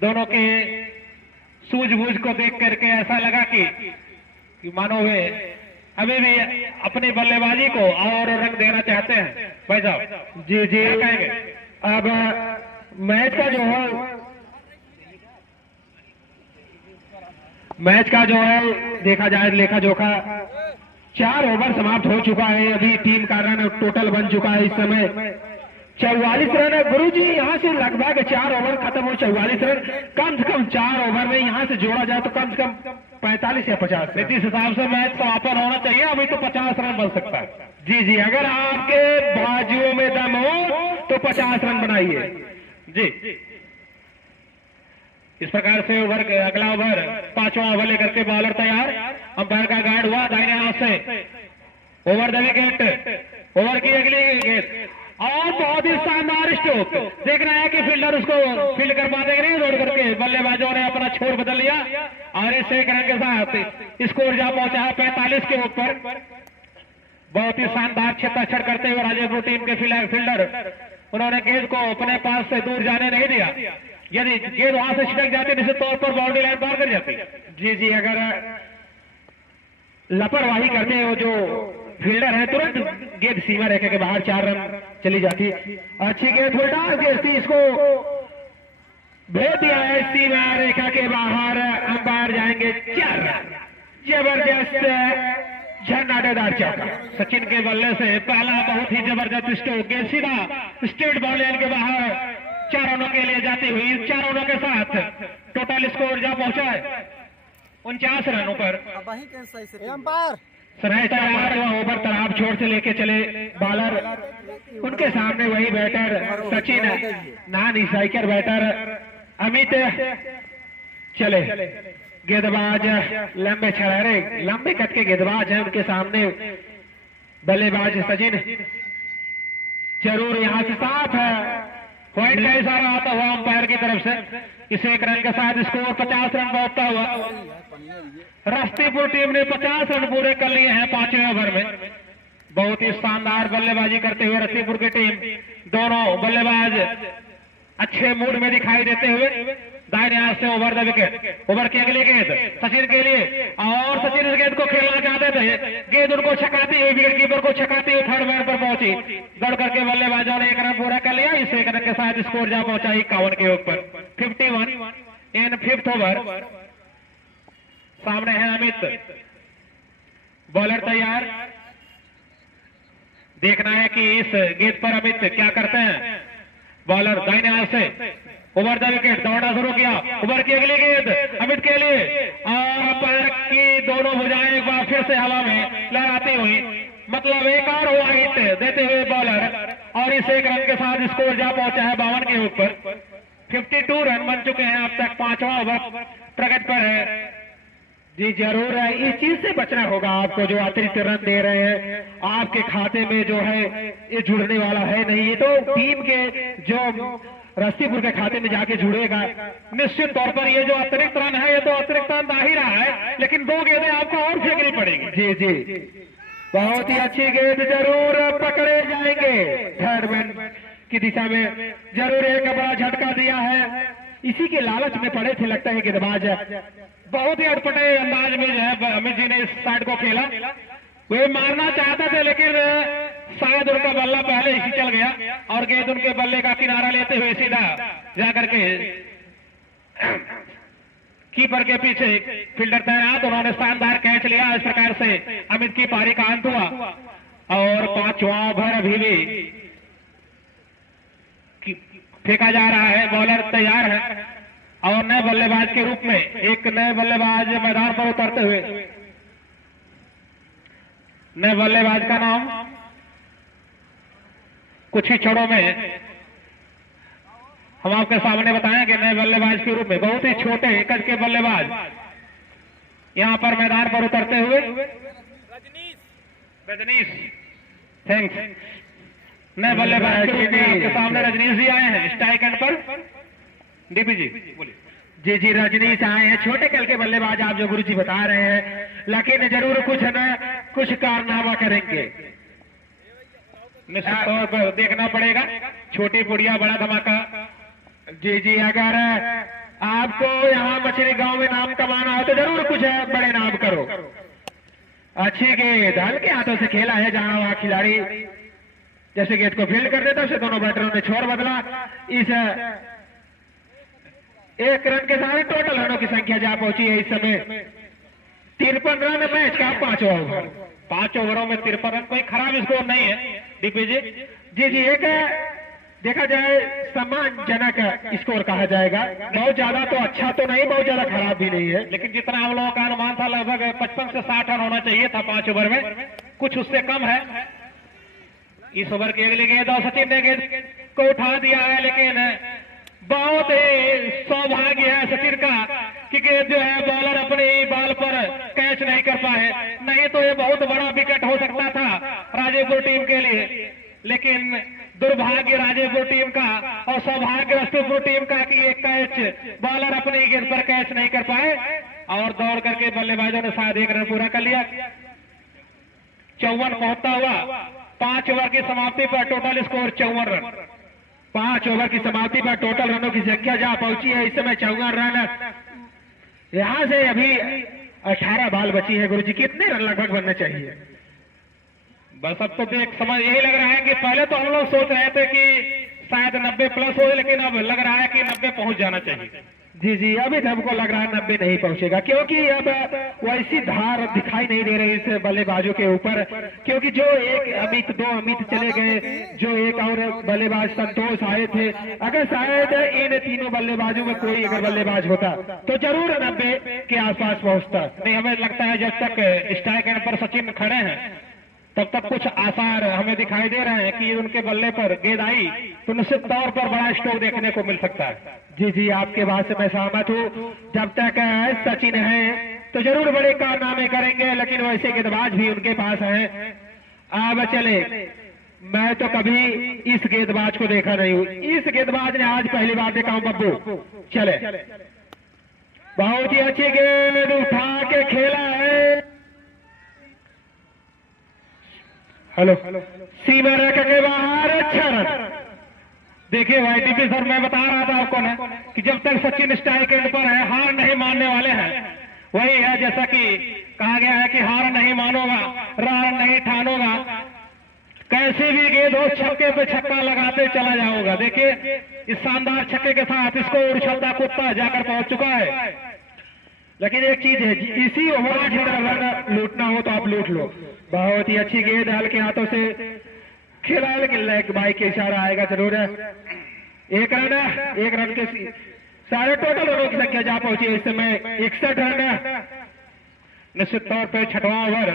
दोनों के सूझबूझ को देख करके ऐसा लगा कि मानो वे अभी भी अपनी बल्लेबाजी को और रंग देना चाहते हैं। भाई साहब जी कहेंगे अब मैच का जो है देखा जाए लेखा जोखा 4 ओवर समाप्त हो चुका है। अभी टीम का रन टोटल बन चुका है इस समय 44 रन है। गुरुजी यहाँ से लगभग 4 ओवर खत्म हो 44 रन, कम से कम 4 ओवर में यहाँ से जोड़ा जाए तो कम से कम 45 या 50। इस हिसाब से मैच समापन होना चाहिए। अभी तो 50 रन बन सकता है। जी अगर आपके बाजुओं में दम हो तो 50 रन बनाइए जी। इस प्रकार से अगला ओवर 5वां ओवर लेकर के बॉलर तैयार, अंपायर का गार्ड हुआ दाहिने हाथ से ओवर द विकेट। ओवर की अगली गेंद और बहुत ही शानदार स्ट्रोक। देखना है कि फील्डर उसको फील्ड कर पाते नहीं, दौड़ करके बल्लेबाजों ने अपना छोर बदल लिया और इस 1 रन के साथ स्कोर जा पहुंचा है 45 के ऊपर। बहुत ही शानदार छक्का करते हुए राजेपुर टीम के फील्डर उन्होंने गेंद को अपने पास से दूर जाने नहीं दिया। यदि गेंद वहां से छिटक जाती निश्चित तौर पर बाउंड्री लाइन पार कर जाती। जी अगर लापरवाही करते हो जो फील्डर है तुरंत गेंद सीमा रेखा के बाहर 4 रन चली जाती। अच्छी गेंद उल्टा गेंद थी, इसको भेज दिया है सीमा रेखा के बाहर। अंपायर जाएंगे 4 रन। जबरदस्त झरनाटेदार चौका सचिन के बल्ले से पहला बहुत ही जबरदस्त स्ट्रोक। गेंद सीधा स्ट्रेट बॉल लाइन के बाहर 4 रनों के लिए जाती हुई 4 रनों के साथ टोटल स्कोर जा पहुंचा है 49 रनों पर। सराय तैयार ओवर तालाब छोर से लेके चले बॉलर, उनके सामने वही batter Sachin, non striker batter Amit चले। गेंदबाज लंबे छड़ारे लंबे कट के गेंदबाज हैं, उनके सामने बल्लेबाज सचिन। जरूर यहाँ से साफ है, पॉइंट का इशारा आता हुआ अंपायर की तरफ से। इस 1 रन के साथ स्कोर 50 रन पहुंचता हुआ। रस्तीपुर टीम ने 50 रन पूरे कर लिए हैं 5वें ओवर में। बहुत ही शानदार बल्लेबाजी करते हुए रस्तीपुर की टीम, दोनों बल्लेबाज अच्छे मूड में दिखाई देते हुए। दाहिने हाथ से ओवर द विकेट, ओवर की अगली गेंद सचिन के लिए, और सचिन इस गेंद को खेलना चाहते थे, गेंद उनको छकाती हुई विकेट कीपर को छकाती हुई थर्ड मैन पर पहुंची, दौड़ करके बल्लेबाजों ने 1 रन पूरा कर लिया। इस 1 रन के साथ स्कोर जा पहुंचा 51 के ऊपर। 51 इन 5th ओवर। सामने है अमित, बॉलर तैयार, देखना है कि इस गेंद पर अमित क्या करते हैं। बॉलर दाहिने हाथ से ओवर द विकेट, दौड़ना शुरू किया, ओवर की अगली गेंद अमित के लिए, और पैर की दोनों भुजाएं एक बार फिर से हवा में लहराती हुई, मतलब एक और हुआ हिट देते हुए बॉलर, और इस 1 रन के साथ स्कोर जा पहुंचा है 52 के ऊपर। 52 रन बन चुके हैं अब तक। 5वां ओवर प्रगति पर है। जी जरूर है, इस चीज से बचना होगा आपको। जो अतिरिक्त रन दे रहे हैं आपके खाते में जो है ये जुड़ने वाला है नहीं, ये तो टीम के जो रस्सीपुर के खाते में जाके जुड़ेगा। निश्चित तौर पर ये जो अतिरिक्त रन है ये तो अतिरिक्त रन आ ही रहा है, लेकिन 2 गेंदें आपको और फेंकनी पड़ेगी। जी जी, बहुत ही अच्छी गेंद, जरूर पकड़े जाएंगे। थर्ड मैन की दिशा में जरूर एक बड़ा झटका दिया है, इसी के लालच में पड़े थे लगता है गेंदबाज। बहुत ही अटपटे अंदाज में जो है अमित जी ने इस साइड को खेला, वे मारना चाहते थे लेकिन शायद उनका बल्ला पहले ही चल गया, और गेंद उनके बल्ले का किनारा लेते हुए सीधा जाकर के कीपर के पीछे फील्डर तैनात, उन्होंने शानदार कैच लिया। इस प्रकार से अमित की पारी का अंत हुआ, और 5वां ओवर अभी भी फेंका जा रहा है। बॉलर तैयार है, और नए बल्लेबाज के रूप में एक नए बल्लेबाज मैदान पर उतरते हुए, नए बल्लेबाज का नाम कुछ ही क्षणों में हम आपके सामने बताएंगे। नए बल्लेबाज के रूप में बहुत ही छोटे एकज के बल्लेबाज यहां पर मैदान पर उतरते हुए रजनीश, थैंक्स। नए बल्लेबाज के रूप में आपके सामने रजनीश जी आए हैं स्ट्राइक एंड पर। डीपी जी बोलिए। जी जी, रजनीश आए हैं, छोटे कल के बल्लेबाज आप जो गुरु जी बता रहे हैं, लेकिन जरूर कुछ न कुछ कारनामा करेंगे। निश्चित तौर पर देखना पड़ेगा, छोटी पुड़िया बड़ा धमाका। जी जी, अगर आपको यहाँ मछली गांव में नाम कमाना हो तो जरूर कुछ बड़े नाम करो। अच्छी गेंद हल्के हाथों से खेला है, जहां वहां खिलाड़ी जैसे गेंद को फील्ड कर देता, उसे दोनों बैटरों ने छोर बदला। इस 1 रन के साथ टोटल रनों की संख्या जा पहुंची है इस समय 53 रन मैच का 5वां ओवर। 5 ओवरों में 53 रन कोई खराब स्कोर नहीं है डीपी जी। जी जी, एक देखा जाए सम्मानजनक स्कोर कहा जाएगा। बहुत ज्यादा तो अच्छा तो नहीं, बहुत ज्यादा खराब भी नहीं है, लेकिन जितना हम लोगों का अनुमान था लगभग 55 से 60 रन होना चाहिए था 5 ओवर में, कुछ उससे कम है। इस ओवर की अगली गेंद और सचिन ने गेंद को उठा दिया है, लेकिन बहुत ही सौभाग्य है सचिन का कि गेंद जो है बॉलर अपने ही बॉल पर कैच नहीं कर पाए, नहीं तो ये बहुत बड़ा विकेट हो सकता था राजेपुर टीम के लिए। लेकिन दुर्भाग्य राजेपुर टीम का और सौभाग्य रस्तुपुर टीम का कि एक कैच बॉलर अपने ही गेंद पर कैच नहीं कर पाए, और दौड़ करके बल्लेबाजों ने शायद 1 रन पूरा कर लिया। 54 पहुंचता हुआ 5 ओवर की समाप्ति पर टोटल स्कोर 54 रन। 5 ओवर की समाप्ति पर टोटल रनों की संख्या जहां पहुंची है इस समय 54 रन। यहां से अभी 18 बाल बची है गुरुजी, कितने रन लगभग बनने चाहिए? बस अब तो देख समझ यही लग रहा है कि पहले तो हम लोग सोच रहे थे कि शायद 90 प्लस हो, लेकिन अब लग रहा है कि 90 पहुंच जाना चाहिए। जी जी, अभी तो हमको लग रहा है 90 नहीं पहुंचेगा, क्योंकि अब वैसी धार दिखाई नहीं दे रही इस बल्लेबाजों के ऊपर, क्योंकि जो एक अमित 2 अमित चले गए, जो एक और बल्लेबाज संतोष आए थे। अगर शायद इन तीनों बल्लेबाजों में कोई अगर बल्लेबाज होता तो जरूर 90 के आसपास पहुंचता। नहीं, हमें लगता है जब तक स्ट्राइक एंड पर सचिन खड़े हैं तब तक कुछ आसार हमें दिखाई दे रहे हैं कि उनके बल्ले पर गेंद आई तो निश्चित तौर पर बड़ा स्ट्रोक देखने को मिल सकता है। जी जी, आपके बात से मैं सहमत हूँ। जब तक सचिन है तो जरूर बड़े कारनामे करेंगे, लेकिन वैसे गेंदबाज भी उनके पास हैं। अब चले, मैं तो कभी इस गेंदबाज को देखा नहीं हूँ, इस गेंदबाज ने आज पहली बार देखा हूँ बब्बू। चले, बहुत ही अच्छी गेंद उठा के खेला है। हेलो, सीमा रेखा के बाहर 6 रन। देखिए वाईटीपी सर, मैं बता रहा था आपको ना कि जब तक सचिन स्ट्राइक एंड पर है हार नहीं मानने वाले हैं। वही है जैसा कि कहा गया है कि हार नहीं मानोगा, रार नहीं ठानोगा, कैसे भी गेंद हो छक्के पे छक्का लगाते चला जाओगा। देखिए इस शानदार छक्के के साथ इसको उड़छलता कुत्ता जाकर पहुंच चुका है। लेकिन एक चीज है, इसी ओवर की तरह रन लूटना हो तो आप लूट लो। बहुत ही अच्छी गेंद हल्के हाथों से खेला, लेकिन लेग बाई के इशारा आएगा जरूर है। एक रन के सारे टोटल रनों की संख्या जा पहुंची है इस समय 61 रन। निश्चित तौर पर छठवां ओवर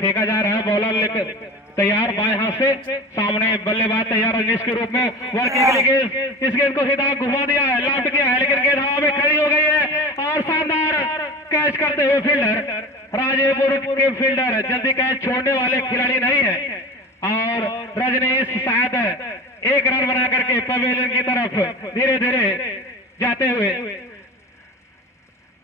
फेंका जा रहा है, बॉलर लेकर तैयार बाएं हाथ से, सामने बल्लेबाज तैयार रजनीश के रूप में वर्क के लिए गेंद, इस गेंद को सीधा घुमा दिया है, लौट गया है, लेकिन गेंद हवा में खड़ी हो गई है और शानदार कैच करते हुए फील्डर राजेपुर के फील्डर जल्दी कैच छोड़ने वाले खिलाड़ी नहीं है और रजनीश शायद एक रन बना करके पवेलियन की तरफ धीरे धीरे जाते हुए।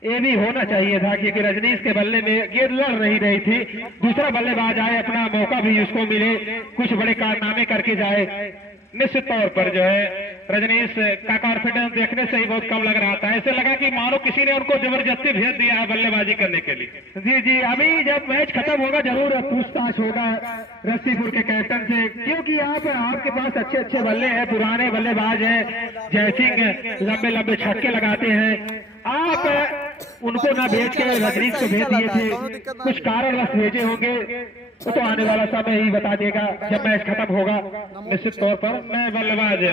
ये भी होना चाहिए था क्योंकि रजनीश के बल्ले में गेंद लड़ नहीं रही थी, दूसरा बल्लेबाज आए, अपना मौका भी उसको मिले, कुछ बड़े कारनामे करके जाए। निश्चित तौर पर जो है रजनीश का कॉन्फिडेंस देखने से ही बहुत कम लग रहा था, ऐसे लगा कि मानो किसी ने उनको जबरदस्ती भेज दिया है बल्लेबाजी करने के लिए। जी, अभी जब मैच खत्म होगा जरूर पूछताछ होगा रस्सीपुर के कैप्टन से, क्योंकि आपके पास अच्छे बल्ले हैं, पुराने बल्लेबाज हैं, जयसिंह लंबे छक्के लगाते हैं, आप उनको ना भेज के रजनीश को भेज दिए थे, कुछ कारणवश भेजे होंगे, वो तो आने वाला समय ही बता देगा जब मैच खत्म होगा। निश्चित तौर पर नए बल्लेबाज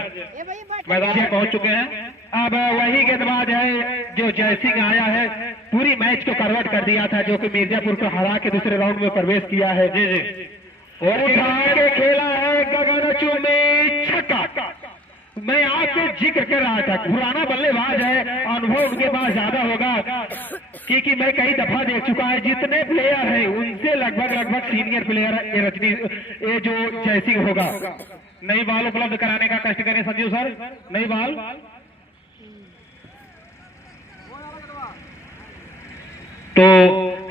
मैदान में पहुंच चुके हैं। अब वही गेंदबाज है जो जयसिंह आया है, पूरी मैच को कन्वर्ट कर दिया था, जो कि मिर्जापुर को हरा के दूसरे राउंड में प्रवेश किया है। जी और उठा के खेला है गगनचुंबी छक्का। मैं आपसे जिक्र कर रहा था, पुराना बल्लेबाज है, अनुभव उनके पास ज्यादा होगा, क्योंकि मैं कई दफा देख चुका है, जितने प्लेयर हैं उनसे लगभग सीनियर प्लेयर ये जो जयसिंह होगा। नई बॉल उपलब्ध कराने का कष्ट करें संजीव सर, नई बॉल। तो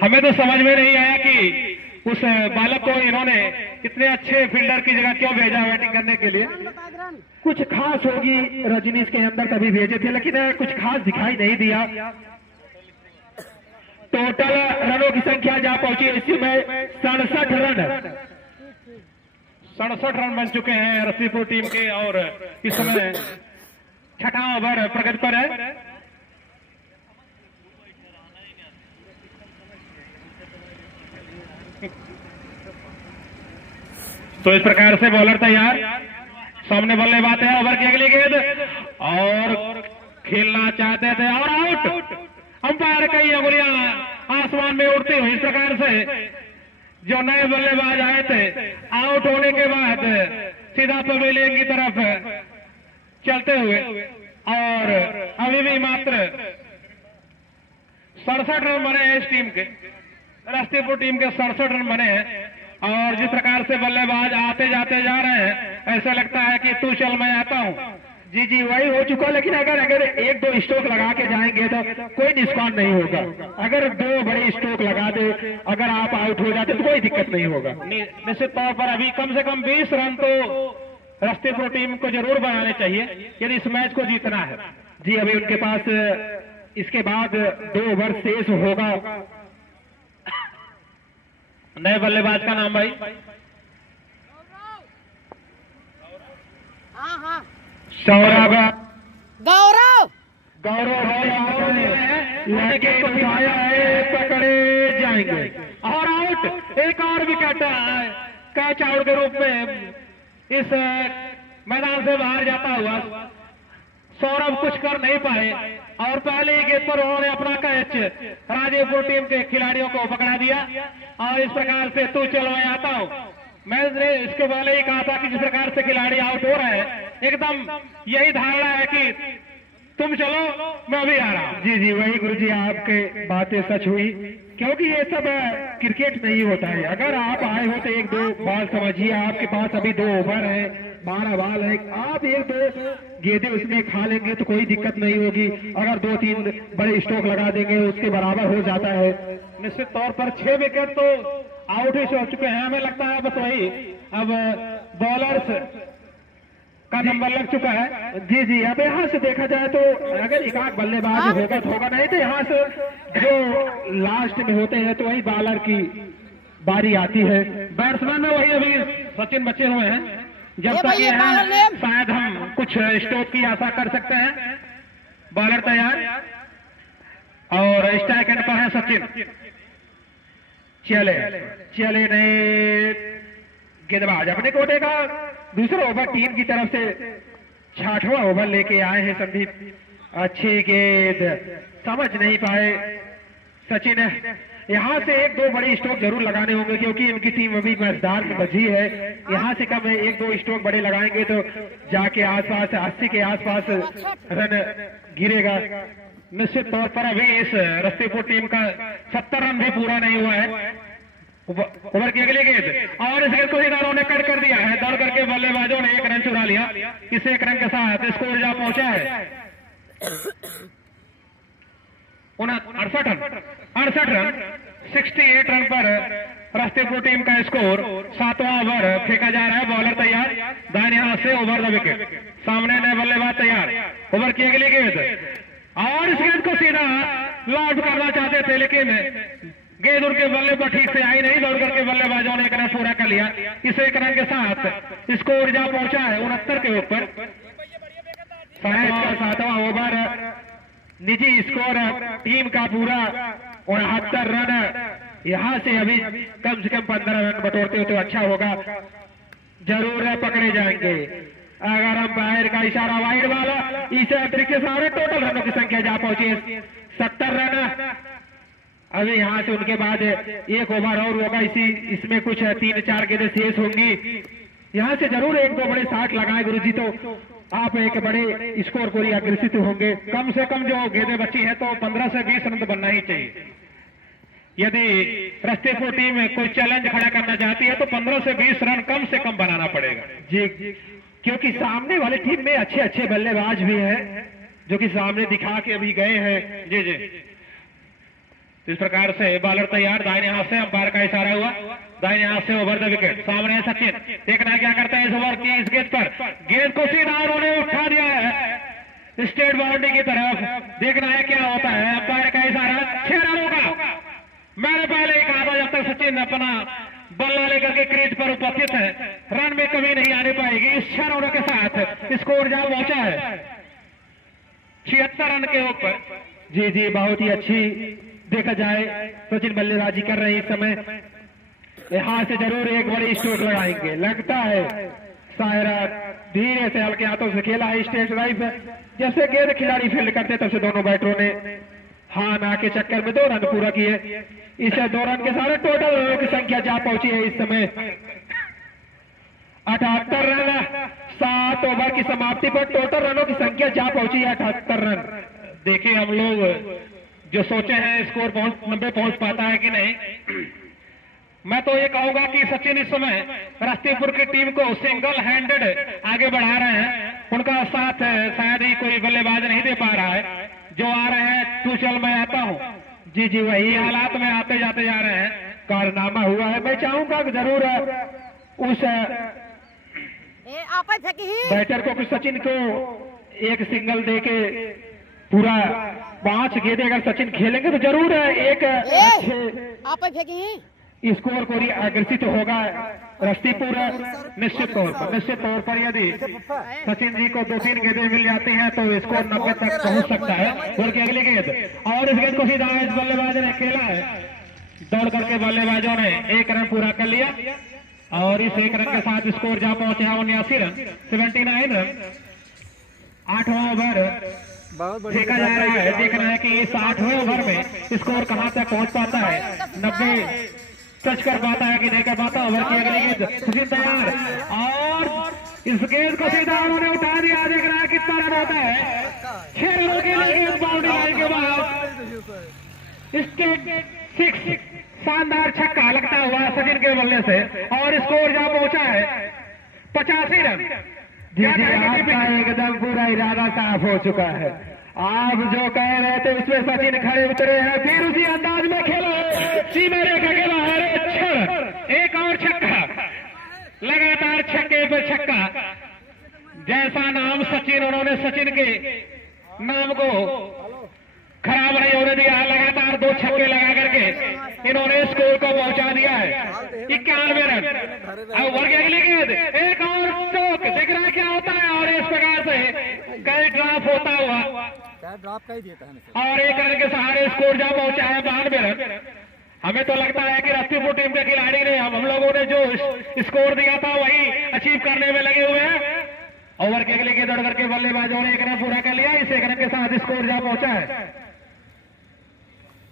हमें तो समझ में नहीं आया कि उस बालक को इन्होंने इतने अच्छे फील्डर की जगह क्यों भेजा बैटिंग करने के लिए। कुछ खास होगी रजनीश के अंदर तभी भेजे थे, लेकिन कुछ खास दिखाई नहीं दिया। टोटल रनों की संख्या जा पहुंची इसी में 67 रन, 67 रन बन चुके हैं रस्सीपुर टीम के और इस समय छठा ओवर प्रगति पर है। तो इस प्रकार से बॉलर तैयार, सामने बल्लेबाज है, ओवर की अगली गेंद और खेलना चाहते थे और आउट। अंपायर कई अंगुलियां आसमान में उड़ती हुई इस प्रकार से जो नए बल्लेबाज आए थे आउट होने के बाद सीधा पवेलियन की तरफ चलते हुए और अभी भी मात्र 67 रन बने हैं इस टीम के, रस्तीपुर टीम के 67 रन बने हैं। और जिस प्रकार से बल्लेबाज आते जाते जा रहे हैं, ऐसा लगता है कि तू चल मैं आता हूं। जी वही हो चुका, लेकिन अगर एक दो स्ट्रोक लगा के जाएंगे तो कोई नुकसान नहीं होगा। अगर दो बड़े स्ट्रोक लगा दे, अगर आप आउट हो जाते तो कोई दिक्कत नहीं होगा। निश्चित तौर पर अभी कम से कम 20 रन तो रस्तीपुर टीम को जरूर बनाने चाहिए यदि इस मैच को जीतना है। जी अभी उनके पास इसके बाद 2 ओवर शेष होगा। नए बल्लेबाज का नाम भाई? हाँ सौरभ गौरव लड़के को उठाया है, पकड़े जाएंगे और आउट। एक और विकेट कैच आउट के रूप में इस मैदान से बाहर जाता हुआ सौरभ कुछ कर नहीं पाए और पहले ही गेंद पर उन्होंने अपना कैच राजेपुर टीम के खिलाड़ियों को पकड़ा दिया और इस प्रकार से तू चलो मैं आता हूं। मैंने इसके पहले ही कहा था कि जिस प्रकार से खिलाड़ी आउट हो रहे हैं, एकदम यही धारणा है कि तुम चलो मैं भी आ रहा हूं। जी वही गुरुजी, आपके बातें सच हुई, क्योंकि ये सब क्रिकेट नहीं होता है। अगर आप आए हो तो 1-2 बॉल समझिए, आपके पास अभी 2 ओवर है, 12 बॉल है, आप 1-2 गेंदें उसमें खा लेंगे तो कोई दिक्कत नहीं होगी। अगर 2-3 बड़े स्ट्रोक लगा देंगे उसके बराबर हो जाता है। निश्चित तौर पर 6 विकेट तो आउट ही हो चुके हैं, हमें लगता है बस वही अब बॉलर्स का नंबर लग चुका है। जी जी, अब यहाँ से देखा जाए तो अगर एक आध बल्लेबाज होगा तो होगा, नहीं तो यहाँ से जो लास्ट में होते हैं तो वही बॉलर की बारी आती है। बैट्समैन में वही अभी सचिन बचे हुए हैं, जब तक ये है शायद हम कुछ स्ट्रोक की आशा कर सकते हैं। बॉलर तैयार और स्ट्राइक एंड पर है सचिन। चले नहीं, गेंदबाज अपने कोटे का दूसरा ओवर टीम की तरफ से 60वां ओवर लेके आए हैं संदीप। अच्छी गेंद समझ नहीं पाए सचिन। यहाँ से एक दो बड़े स्ट्रोक जरूर लगाने होंगे क्योंकि इनकी टीम अभी मैदान में बची है। यहाँ से कम है, एक दो स्ट्रोक बड़े लगाएंगे तो जाके आसपास 80 के आसपास रन गिरेगा। निश्चित तौर पर अभी इस रस्तेपुर टीम का 70 रन भी पूरा नहीं हुआ है। ओवर की अगली गेंद और इस गेंद को खिलाड़ियों ने कट कर दिया है। दौड़ करके बल्लेबाजों ने एक रन चुरा लिया। इस एक रन के साथ स्कोर जा पहुंचा है 68 रन। 68 रन पर रस्तेपुर टीम का स्कोर। 7वां ओवर फेंका जा रहा है। बॉलर तैयार, दाहिने हाथ से ओवर द विकेट। सामने नए बल्लेबाज तैयार। ओवर की अगली गेंद और इस गेंद को सीधा लॉन्च करना चाहते थे लेकिन गेंद उनके बल्ले पर ठीक से आई नहीं। दौड़ करके बल्लेबाजों ने एक रन पूरा कर लिया। इस एक रन के साथ स्कोर जा पहुंचा है 69 के ऊपर। 7वां ओवर निजी स्कोर टीम का पूरा 69 रन। यहां से अभी कम से कम 15 रन बटोरते हो तो अच्छा होगा। जरूर पकड़े जाएंगे अगर हम बाहर का इशारा वाइड वाला। इस तरीके से सारे टोटल रनों की संख्या जा पहुंची 70 रन। अभी यहाँ से उनके बाद एक ओवर और होगा। इसमें कुछ 3-4 गेंदें शेष होंगी। यहाँ से जरूर एक दो बड़े शॉट लगाए गुरुजी तो आप एक बड़े स्कोर को अग्रसित होंगे। कम से कम जो गेंदें बची है तो 15 से 20 रन तो बनना ही चाहिए। यदि रस्तेपुर टीम कोई चैलेंज खड़ा करना चाहती है तो 15 से 20 रन कम से कम बनाना पड़ेगा जी, क्योंकि सामने वाले टीम में अच्छे अच्छे बल्लेबाज भी हैं जो कि सामने दिखा के अभी गए हैं। जी जी, इस प्रकार से बॉलर तैयार। दाहिने हाथ से अंपायर का इशारा हुआ। दाहिने हाथ से ओवर द विकेट। सामने सचिन, देखना क्या करता है इस ओवर की इस गेंद पर। गेंद को सीधा उन्होंने उठा दिया है स्टेट बाउंड्री की तरफ। देखना है क्या होता है। अंपायर का इशारा 6 रनों का। मैंने पहले ही कहा था जब तक सचिन अपना बल्ला लेकर के क्रीज पर उपस्थित है रन में कमी नहीं आने पाएगी। इस 6 रनों के साथ स्कोर जा पहुंचा है 76 रन के ऊपर। जी जी, बहुत ही अच्छी देखा जाए सचिन बल्लेबाजी कर रहे हैं इस समय। यहां से जरूर एक बड़ी स्ट्रोक लगाएंगे लगता है। शायद धीरे से हल्के हाथों से खेला है स्टेट ड्राइव। जैसे गेंद खिलाड़ी फील्ड करते तब से दोनों बैटरों ने हाँ ना के चक्कर में 2 रन पूरा किए। इस 2 रन के सारे टोटल रनों की संख्या जा पहुंची है इस समय 78 रन। 7 ओवर की समाप्ति पर टोटल रनों की संख्या जा पहुंची है 78 रन। देखिए हम लोग जो सोचे हैं स्कोर 90 पहुंच पाता है कि नहीं। मैं तो ये कहूंगा कि सचिन इस समय रस्तेपुर की टीम को सिंगल हैंडेड आगे बढ़ा रहे हैं। उनका साथ शायद ही कोई बल्लेबाज नहीं दे पा रहा है। जो आ रहे हैं तू चल मैं आता हूं। जी जी, वही हालात में आते जाते जा रहे हैं। कारनामा हुआ है। मैं चाहूंगा कि जरूर उस बैटर को सचिन को एक सिंगल दे के पूरा 5 गेंदें अगर सचिन खेलेंगे तो जरूर एक अच्छे स्कोर को अग्रसित होगा रस्तेपुर। निश्चित तौर पर यदि सचिन जी को 2-3 गेंदें मिल जाती हैं तो स्कोर 90 तक पहुंच सकता है। बल्कि अगली गेंद और इस गेंद को सीधा इस बल्लेबाज ने खेला है। दौड़ करके बल्लेबाजों ने 1 रन पूरा कर लिया और इस 1 रन के साथ स्कोर जा पहुंचा 79 रन 79 रन। 8वां ओवर देखा जा रहा है। देखना है कि इस 8वें ओवर में स्कोर कहां तक पहुंच पाता है। 90 टच कर पाता है कि नहीं कर पाता। ओवर की अगली गेंद सचिन तैयार और इस गेंद को सीधा उन्होंने उठा दिया। देख रहा है कितना रन होता है। 6 रनों के लिए गेंद बाउंड्री लाइन के बाद स्टेट 6 शानदार छक्का लगता हुआ सचिन के बल्ले से और स्कोर जा पहुंचा है 85 रन। जी जी, आपका एकदम पूरा इरादा साफ हो चुका है। आप जो कह रहे थे उसमें सचिन खड़े उतरे हैं, फिर उसी अंदाज में खेला सीमा रेखा के बाहर 6 रन। एक और छक्का, लगातार छक्के पे छक्का। जैसा नाम सचिन, उन्होंने सचिन के नाम को खराब नहीं होने दिया। लगातार 2 छक्के लगा करके इन्होंने स्कोर को पहुंचा दिया है 91 रन। अब ओवर के अगली गेंद, एक और चौक, देख रहा है क्या होता है। और इस प्रकार से कई ड्रॉप होता हुआ और 1 रन के सहारे स्कोर जहां पहुंचा है 92 रन। हमें तो लगता है कि रस्तीपुर टीम के खिलाड़ी ने, हम लोगों ने जो स्कोर दिया था वही अचीव करने में लगे हुए हैं। ओवर के अगले गेंद दौड़ करके बल्लेबाजों ने 1 रन पूरा कर लिया। इस 1 रन के साथ स्कोर जहां पहुंचा है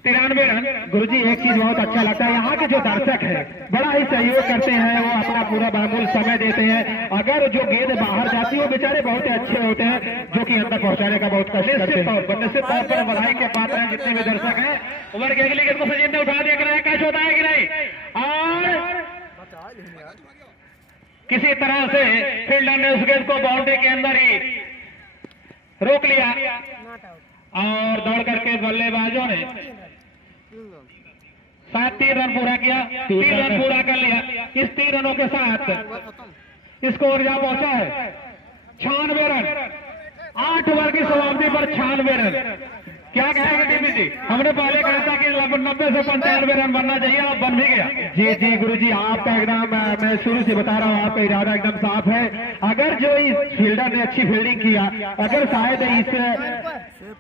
93 रन। गुरुजी एक चीज बहुत अच्छा लगता है, यहाँ के जो दर्शक है बड़ा ही सहयोग करते हैं, वो अपना पूरा बहुमूल्य समय देते हैं। अगर जो गेंद बाहर जाती है वो बेचारे बहुत ही अच्छे होते हैं, जो कि अंदर पहुंचाने का बहुत कष्ट करते हैं। निश्चित तौर पर बधाई के पात्र हैं जितने भी दर्शक हैं। ओवर के अगली गेंद को सचिन ने उठा दिया, है कैच होता है कि नहीं, और किसी तरह से फील्डर ने उस गेंद को बाउंड्री के अंदर ही रोक लिया और दौड़ करके बल्लेबाजों ने 3 रन पूरा किया, 3 रन पूरा कर लिया। इस 3 रनों के साथ स्कोर जहां पहुंचा है 96 रन। 8 ओवर की समाप्ति पर 96 रन। क्या कहेंगे टीपी जी? हमने पहले कहा था कि 90 से 95 रन बनना चाहिए, अब बन भी गया। जी गुरुजी, आपका एकदम मैं शुरू से बता रहा हूँ, आपका इरादा एकदम साफ है। अगर जो इस फील्डर ने अच्छी फील्डिंग किया, अगर शायद इस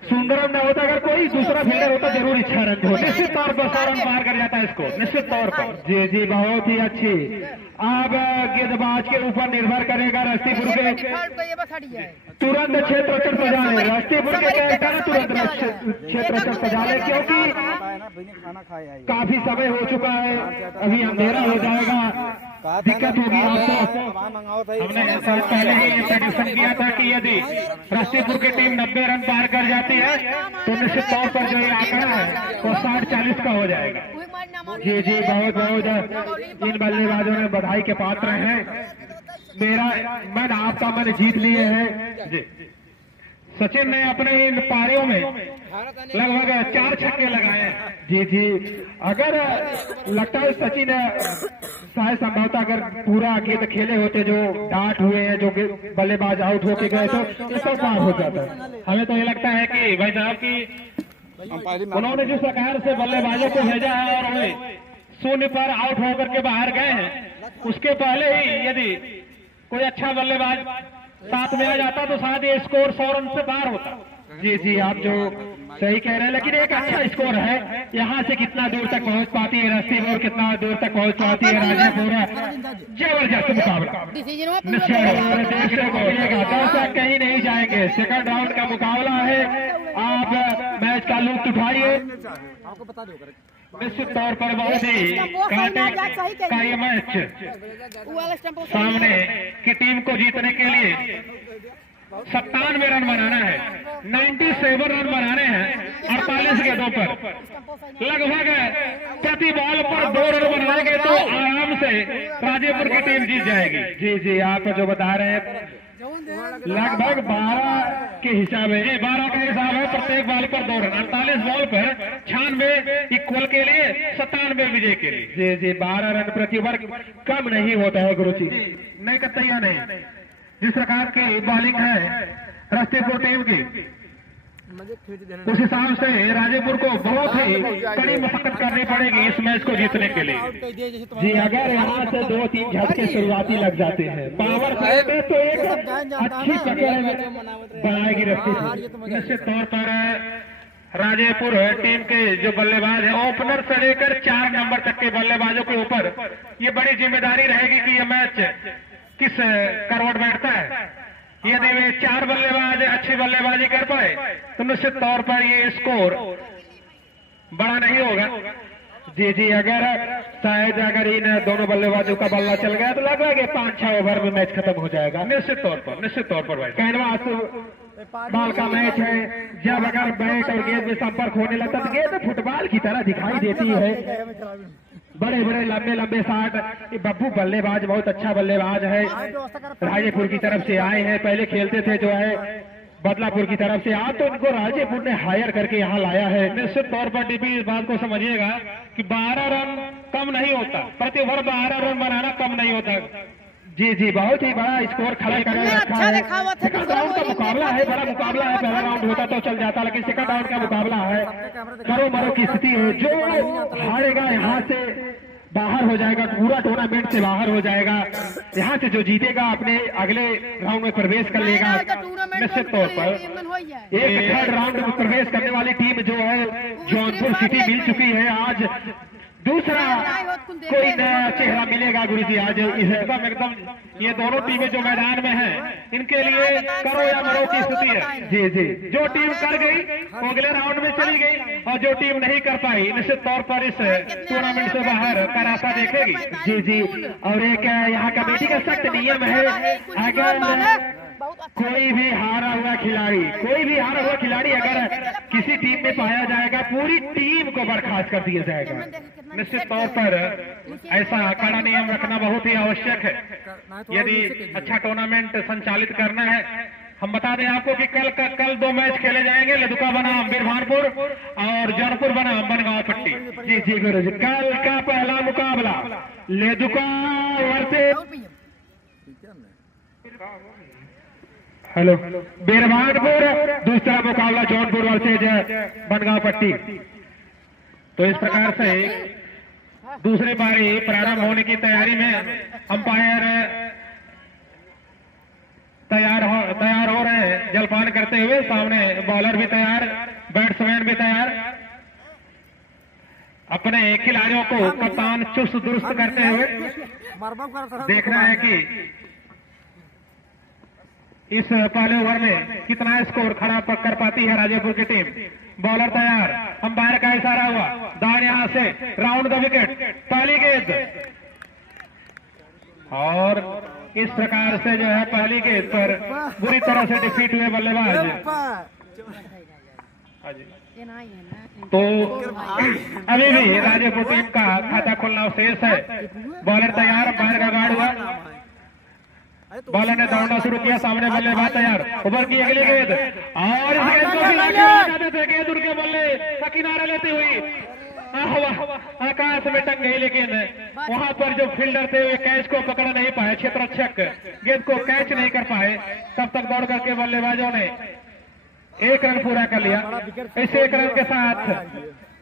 सुंदरम न होता, अगर कोई दूसरा फील्डर होता जरूर 6 रन होते। निश्चित तौर पर 100 रन पार कर जाता है स्कोर, निश्चित तौर पर। जी बहुत ही अच्छी। अब गेंदबाज के ऊपर निर्भर करेगा रस्तीपुर के तुरंत क्षेत्र रक्षण सजाने, रस्तीपुर के कैप्टन तुरंत क्षेत्र रक्षण सजाने, क्योंकि काफी समय हो चुका है, अभी अंधेरा हो जाएगा, दिक्कत होगी आपको। हमने पहले ही ये प्रेडिक्शन किया था कि यदि रस्तीपुर की टीम 90 रन पार कर जाती है तो निश्चित तौर पर जो ये आंकड़ा है वो 60-40 का हो जाएगा। जी बहुत इन बल्लेबाजों ने बधाई के पात्र हैं। मेरा मन आपका मन जीत लिए हैं। जी, सचिन ने अपने इन पारियों में लगभग 4 छक्के लगाए हैं। जी अगर लगता है सचिन शायद संभवतः अगर पूरा गेंद खेले होते, जो डाट हुए हैं, जो बल्लेबाज आउट होके गए, तो ये सब पार हो जाता है। हमें तो ये लगता है कि भाई साहब की उन्होंने जिस प्रकार से बल्लेबाजों को भेजा है और उन्हें 0 पर आउट होकर के बाहर गए हैं, उसके पहले ही यदि कोई अच्छा बल्लेबाज साथ में आ जाता तो शायद ये स्कोर 100 रन से पार होता। जी आप जो सही कह रहे हैं, लेकिन एक अच्छा स्कोर है। यहाँ से कितना दूर तक पहुँच पाती है रस्तीपुर, कितना दूर तक पहुँच पाती है राजेपुर। जबरदस्त मुकाबला देखने को मिलेगा, दर्शक कहीं नहीं जाएंगे। सेकंड राउंड का मुकाबला है, आप मैच का लुत्फ उठाइए। निश्चित तौर पर बहुत ही कांटे का ये मैच सामने की टीम को जीतने के लिए 97 रन बनाना है, 97 रन बनाने हैं 48 गेंदों पर। लगभग प्रति बॉल पर 2 रन बनाएंगे तो आराम से राजेपुर की टीम जीत जाएगी। जी आप जो बता रहे हैं लगभग 12 के हिसाब है, 12 का हिसाब है, प्रत्येक बॉल पर 2 रन। 48 बॉल पर 96 इक्वल के लिए, 97 विजय के लिए। जी 12 रन प्रति ओवर कम नहीं होता है गुरुजी। नहीं कतैया नहीं। जिस प्रकार की बॉलिंग है रस्तीपुर टीम की, उस हिसाब से राजेपुर को बहुत ही कड़ी मशक्कत करनी पड़ेगी इस मैच को जीतने के लिए। जी अगर यहाँ से 2-3 झटके शुरुआती लग जाते हैं पावर में तो एक अच्छी पकड़ बनाएगी रस्तीपुर। निश्चित तौर पर राजेपुर टीम के जो बल्लेबाज है, ओपनर से लेकर 4 नंबर तक के बल्लेबाजों के ऊपर ये बड़ी जिम्मेदारी रहेगी कि यह मैच किस करवट बैठता है। यदि वे 4 बल्लेबाज अच्छी बल्लेबाजी कर पाए तो निश्चित तौर पर ये स्कोर बड़ा नहीं होगा। जी अगर शायद अगर इन दोनों बल्लेबाजों का बल्ला चल गया तो लगभग 5-6 ओवर में मैच खत्म हो जाएगा। निश्चित तौर पर भाई कैनवास बॉल का मैच है, जब अगर बैट और गेंद में संपर्क होने लगता तो गेंद फुटबॉल की तरह दिखाई देती है। बड़े लंबे शॉट। बब्बू बल्लेबाज बहुत अच्छा बल्लेबाज है, राजेपुर की तरफ से आए हैं, पहले खेलते थे जो है बदलापुर की तरफ से। आज तो इनको राजेपुर ने हायर करके यहाँ लाया है। निश्चित तौर पर डीपी इस बात को समझिएगा कि 12 रन कम नहीं होता, प्रति ओवर 12 रन बनाना कम नहीं होता। जी बहुत ही बड़ा स्कोर खड़ा कर इतना रखा अच्छा है। देखा हुआ था सेकंड राउंड का मुकाबला है, बड़ा मुकाबला है। पहला राउंड होता तो चल जाता, लेकिन सेकंड राउंड का मुकाबला है। करो मरो की स्थिति है। जो हारेगा यहाँ से बाहर हो जाएगा, पूरा टूर्नामेंट से बाहर हो जाएगा। यहाँ से जो जीतेगा अपने अगले राउंड में प्रवेश कर लेगा निश्चित तौर पर। एक थर्ड राउंड में प्रवेश करने वाली टीम जो है जौनपुर सिटी मिल चुकी है। आज दूसरा कोई नया चेहरा मिलेगा गुरुजी। आज इस एकदम ये दोनों टीमें जो मैदान में हैं, इनके लिए करो या मरो की स्थिति है। जी जो टीम कर गई वो अगले राउंड में चली गई, और जो टीम नहीं कर पाई निश्चित तौर पर इस टूर्नामेंट से बाहर का रास्ता देखेगी। जी और एक यहाँ कमेटी का सख्त नियम है, अगर कोई भी हारा हुआ खिलाड़ी अगर किसी टीम में पाया जाएगा, पूरी टीम को बर्खास्त कर दिया जाएगा। निश्चित तौर पर ऐसा कड़ा नियम रखना बहुत ही आवश्यक है यदि अच्छा टूर्नामेंट संचालित करना है। हम बता दें आपको कि कल 2 मैच खेले जाएंगे, लेदुका बनाम बिरभानपुर और जौनपुर बनाम बनगांव पट्टी। जी गुरुजी, कल का पहला मुकाबला लेदुका वर्सेस बिरभानपुर, दूसरा मुकाबला जौनपुर वर्सेज बनगांव पट्टी। तो इस प्रकार से दूसरी पारी प्रारंभ होने की तैयारी में अंपायर तैयार हो रहे हैं जलपान करते हुए। सामने बॉलर भी तैयार, बैट्समैन भी तैयार, अपने खिलाड़ियों को कप्तान चुस्त दुरुस्त करते हुए। देखना है कि इस पहले ओवर में कितना स्कोर खड़ा कर पाती है राजेपुर की टीम। बॉलर तैयार, अंपायर का इशारा हुआ, दाड़ यहां से राउंड द विकेट, पहली गेंद। और इस प्रकार से जो है पहली गेंद पर बुरी तरह से डिफीट हुए बल्लेबाज। तो अभी भी राजेपुर टीम का खाता खोलना शेष है। बॉलर तैयार, अंपायर का गार्ड हुआ, बॉलर ने दौड़ना शुरू किया, सामने बल्लेबाज तैयार, ओवर की अगली गेंद, और इस गेंद को गेंद उनके बल्ले का किनारा लेते हुई आकाश में टंग गई, लेकिन वहां पर जो फील्डर थे वे कैच को पकड़ नहीं पाए। क्षेत्ररक्षक गेंद को कैच नहीं कर पाए। तब तक दौड़ करके बल्लेबाजों ने 1 रन पूरा कर लिया। इस 1 रन के साथ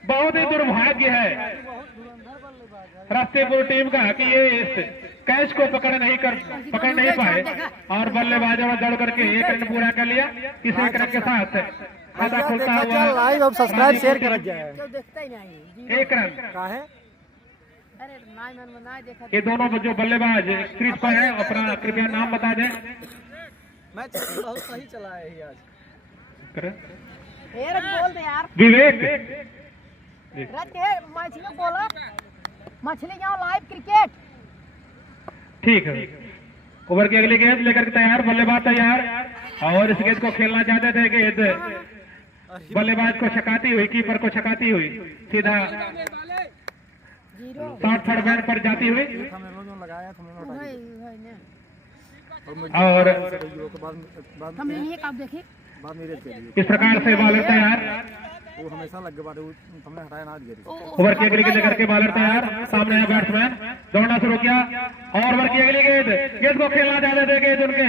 बहुत ही दुर्भाग्य है रास्तेपुर टीम का कि ये इस कैच को पकड़ नहीं पाए, और बल्लेबाजों ने दौड़ करके 1 रन पूरा कर लिया। इस 1 रन के साथ खाता खुलता हुआ लाइव अब सब्सक्राइब शेयर कर जाए। 1 रन। ये दोनों जो बल्लेबाज क्रीज पर हैं, अपना कृपया नाम बता दें। मैच बहुत सही चला है आज। बोल दे यार। विवेक मछली बोला, मछली यहाँ लाइव क्रिकेट। ठीक है, ओवर की अगली गेंद लेकर के तैयार, बल्लेबाज तैयार, और इस गेंद को खेलना चाहते थे। गेंद बल्लेबाज को छकाती हुई, कीपर को छकाती हुई, सीधा शॉर्ट थर्ड मैन पर जाती हुई, और इस प्रकार से बॉलर तैयार। वो हमेशा लग गया हमने हटाया ना। ओवर की अगली गेंद लेकर के बॉलर तैयार, सामने है बैट्समैन, दौड़ना शुरू किया, और ओवर की अगली गेंद को खेलना चाहते थे। गेंद उनके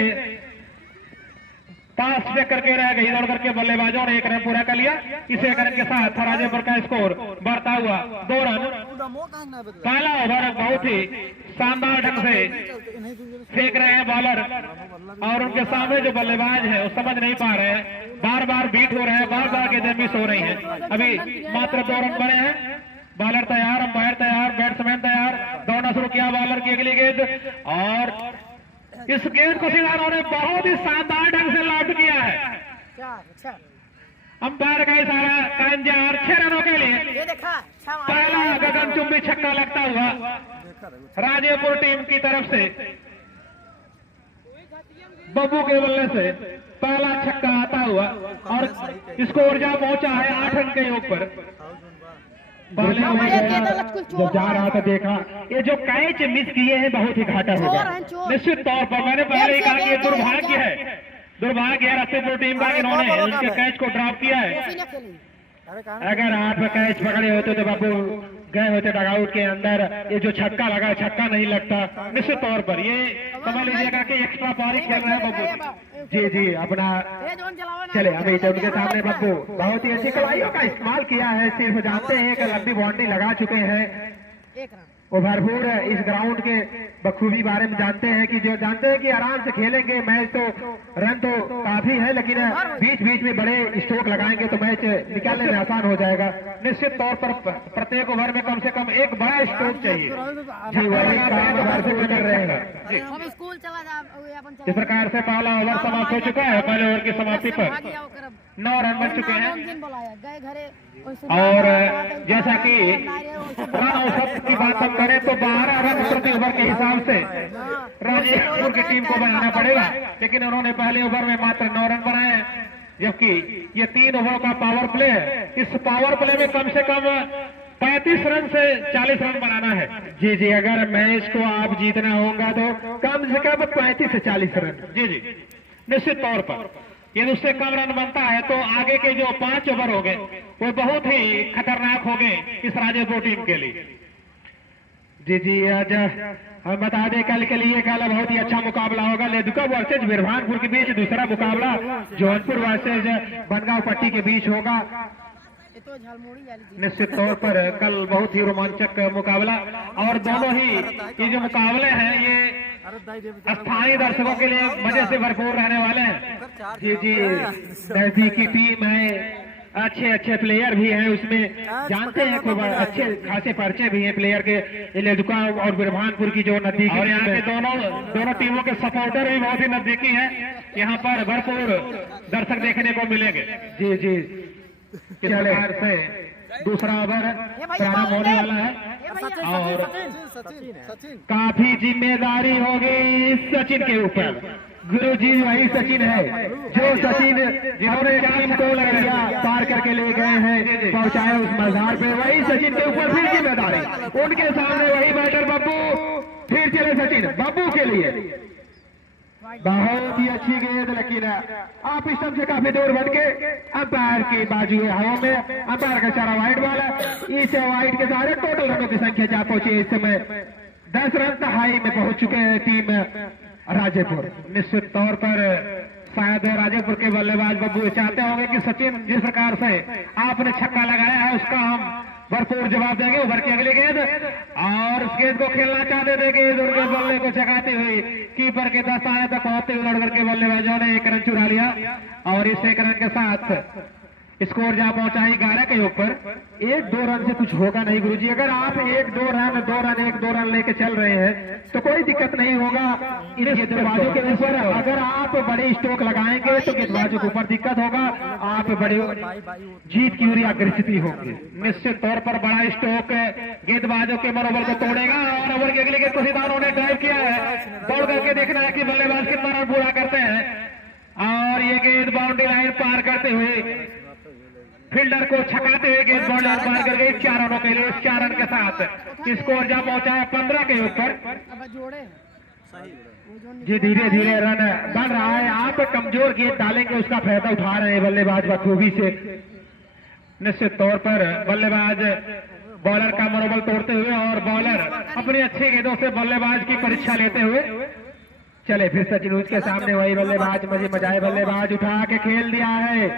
पास पे करके रह गई, दौड़ करके बल्लेबाजों ने 1 रन पूरा कर लिया। इस 1 रन के साथ राजेपुर का स्कोर बढ़ता हुआ 2 रन। पहला ओवर बहुत ही शानदार ढंग से फेंक रहे हैं बॉलर, और उनके सामने जो बल्लेबाज है वो समझ नहीं पा रहे हैं, बार बार बीट हो रहे हैं, बार बार गेंदें मिस हो रही हैं। अभी मात्र 2 रन बने हैं। बॉलर तैयार, अंपायर तैयार, बैट्समैन तैयार, दौड़ना शुरू किया, बॉलर की अगली गेंद, और इस गेंद को सीधा उन्होंने बहुत ही शानदार ढंग से लॉन्च किया है। अंपायर का इशारा का इंतजार 6 रनों के लिए। पहला गगनचुंबी छक्का लगता हुआ राजेपुर टीम की तरफ से, बब्बू के बल्ले से पहला छक्का आता हुआ, और स्कोर जहां पहुंचा है 8 रन के योग पर। जब जा रहा था देखा, ये जो कैच मिस किए हैं बहुत ही घाटा होगा निश्चित तौर पर। मैंने पहले ही कहा कि ये दुर्भाग्य है रास्तेपुर टीम का, इन्होंने उनके कैच को ड्रॉप किया है। अरे कहाँ अगर आप कैच पकड़े होते तो बाबू गए होते डगआउट के अंदर। ये जो छक्का लगा, छक्का नहीं लगता निश्चित तौर पर। ये समझ लीजिएगा कि एक्स्ट्रा पारी खेल रहे हैं बब्बू जी। जी अपना ये जोन चलाओ ना। चले अभी तो उनके सामने बब्बू बहुत ही अच्छी कलाइयों का इस्तेमाल किया है। सिर्फ जानते हैं कि लंबी बाउंड्री लगा चुके हैं। एक रन। वो भरपूर इस ग्राउंड के बखूबी बारे में जानते हैं कि जो जानते हैं कि आराम से खेलेंगे मैच, तो रन तो काफी है, लेकिन बीच बीच में बड़े स्ट्रोक लगाएंगे तो मैच निकालने में आसान हो जाएगा। निश्चित तौर पर प्रत्येक ओवर में कम से कम एक बड़ा स्ट्रोक चाहिए जी। वही काम ओवर से कर रहे हैं। हम स्कूल चला जा अपन इस प्रकार से पहला ओवर समाप्त हो चुका है। पहले ओवर की समाप्ति पर 9 रन बन चुके हैं। गए घरे और जैसा कि रन औसत की बात हम करें तो 12 रन प्रति ओवर के हिसाब से राजेपुर की टीम को बनाना पड़ेगा, लेकिन उन्होंने पहले ओवर में मात्र 9 रन बनाए, जबकि ये 3 ओवर का पावर प्ले है। इस पावर प्ले में कम से कम 35 रन से 40 रन बनाना है जी। जी अगर मैच को आप जीतना होगा तो कम से कम 35 से 40 रन जी। जी निश्चित तौर पर यदि उससे कम रन बनता है तो आगे के जो 5 ओवर हो गए वो बहुत ही खतरनाक हो गए इस राजेपुर टीम के लिए जी। जी आज हम बता दें कल के लिए कल बहुत ही अच्छा मुकाबला होगा। लेदुका वर्सेज बिरभानपुर के बीच, दूसरा मुकाबला जौनपुर वर्सेज बनगांव पट्टी के बीच होगा। तो झालमुड़ी वाली निश्चित तौर पर कल बहुत ही रोमांचक मुकाबला, और दोनों ही ये जो मुकाबले हैं ये स्थानीय दर्शकों के लिए मजे से भरपूर रहने वाले हैं जी। जी नजदीकी टीम है, अच्छे अच्छे प्लेयर भी हैं उसमें, जानते हैं खूब अच्छे खासे पर्चे भी हैं प्लेयर के। लेदुका और बिरभानपुर की जो नजदीकी, और यहाँ पे दोनों टीमों के सपोर्टर भी बहुत ही नजदीकी हैं। यहाँ पर भरपूर दर्शक देखने को मिलेंगे जी। जी इस प्रकार से दूसरा ओवर प्रारंभ होने वाला है और सचिन काफी जिम्मेदारी होगी सचिन के ऊपर। गुरुजी वही सचिन है जो सचिन जिन्होंने टीम को लगाया पार करके ले गए हैं, पहुंचाए उस मजार पे, वही सचिन के ऊपर फिर जिम्मेदारी। उनके सामने वही बैटर बब्बू, फिर चले सचिन बब्बू के लिए। बहुत ही अच्छी गेंद, लेकिन आप स्टंप से काफी दूर बढ़ के अंपायर की बाजू है हवा में। अंपायर का चारा वाइड वाला, इस वाइड के सारे टोटल रनों की संख्या जा पहुंची इस समय 10 रन तहाई में पहुंच चुके हैं टीम राजेपुर। निश्चित तौर पर शायद राजेपुर के बल्लेबाज बब्बू चाहते होंगे कि सचिन जिस प्रकार से आपने छक्का लगाया है उसका हम भरपूर जवाब देंगे। ओवर की अगली गेंद, और उस गेंद को खेलना चाहते थे कि उनके बल्ले को चकाती हुई कीपर के दस्ताने तक पहुंचते हुए लड़कर के बल्लेबाजों ने 1 रन चुरा लिया, और इस 1 रन के साथ स्कोर जा पहुंचा 11 के ऊपर। 1-2 रन से कुछ होगा नहीं गुरुजी। अगर आप 1-2 रन लेके चल रहे हैं तो कोई दिक्कत नहीं होगा इन गेंदबाजों के ऊपर। अगर आप बड़े स्ट्रोक लगाएंगे तो गेंदबाजों के ऊपर दिक्कत होगा, आप बड़े जीत की ओर अग्रसित होंगे। निश्चित तौर पर बड़ा स्ट्रोक गेंदबाजों के मनोबल को तोड़ेगा, और ओवर की अगली गेंद को सितारों ने ड्राइव किया है। दौड़ करके देखना है कि बल्लेबाज कितना रन पूरा करते हैं, और ये गेंद बाउंड्री लाइन पार करते हुए फील्डर को छकाते हुए गेंद बाउंड्री लाइन पार कर गई 4 रनों के लिए। 4 रन के साथ स्कोर जा पहुंचा है 15 के ऊपर जी। धीरे धीरे रन बन रहा है। आप कमजोर गेंद डालेंगे उसका फायदा उठा रहे हैं बल्लेबाज बखूबी से। निश्चित तौर पर बल्लेबाज बॉलर का मनोबल तोड़ते हुए, और बॉलर अपनी अच्छी गेंदों से बल्लेबाज की परीक्षा लेते हुए चले। फिर सचिन उसके सामने वही बल्लेबाज, मजाए बल्लेबाज उठा के खेल दिया है।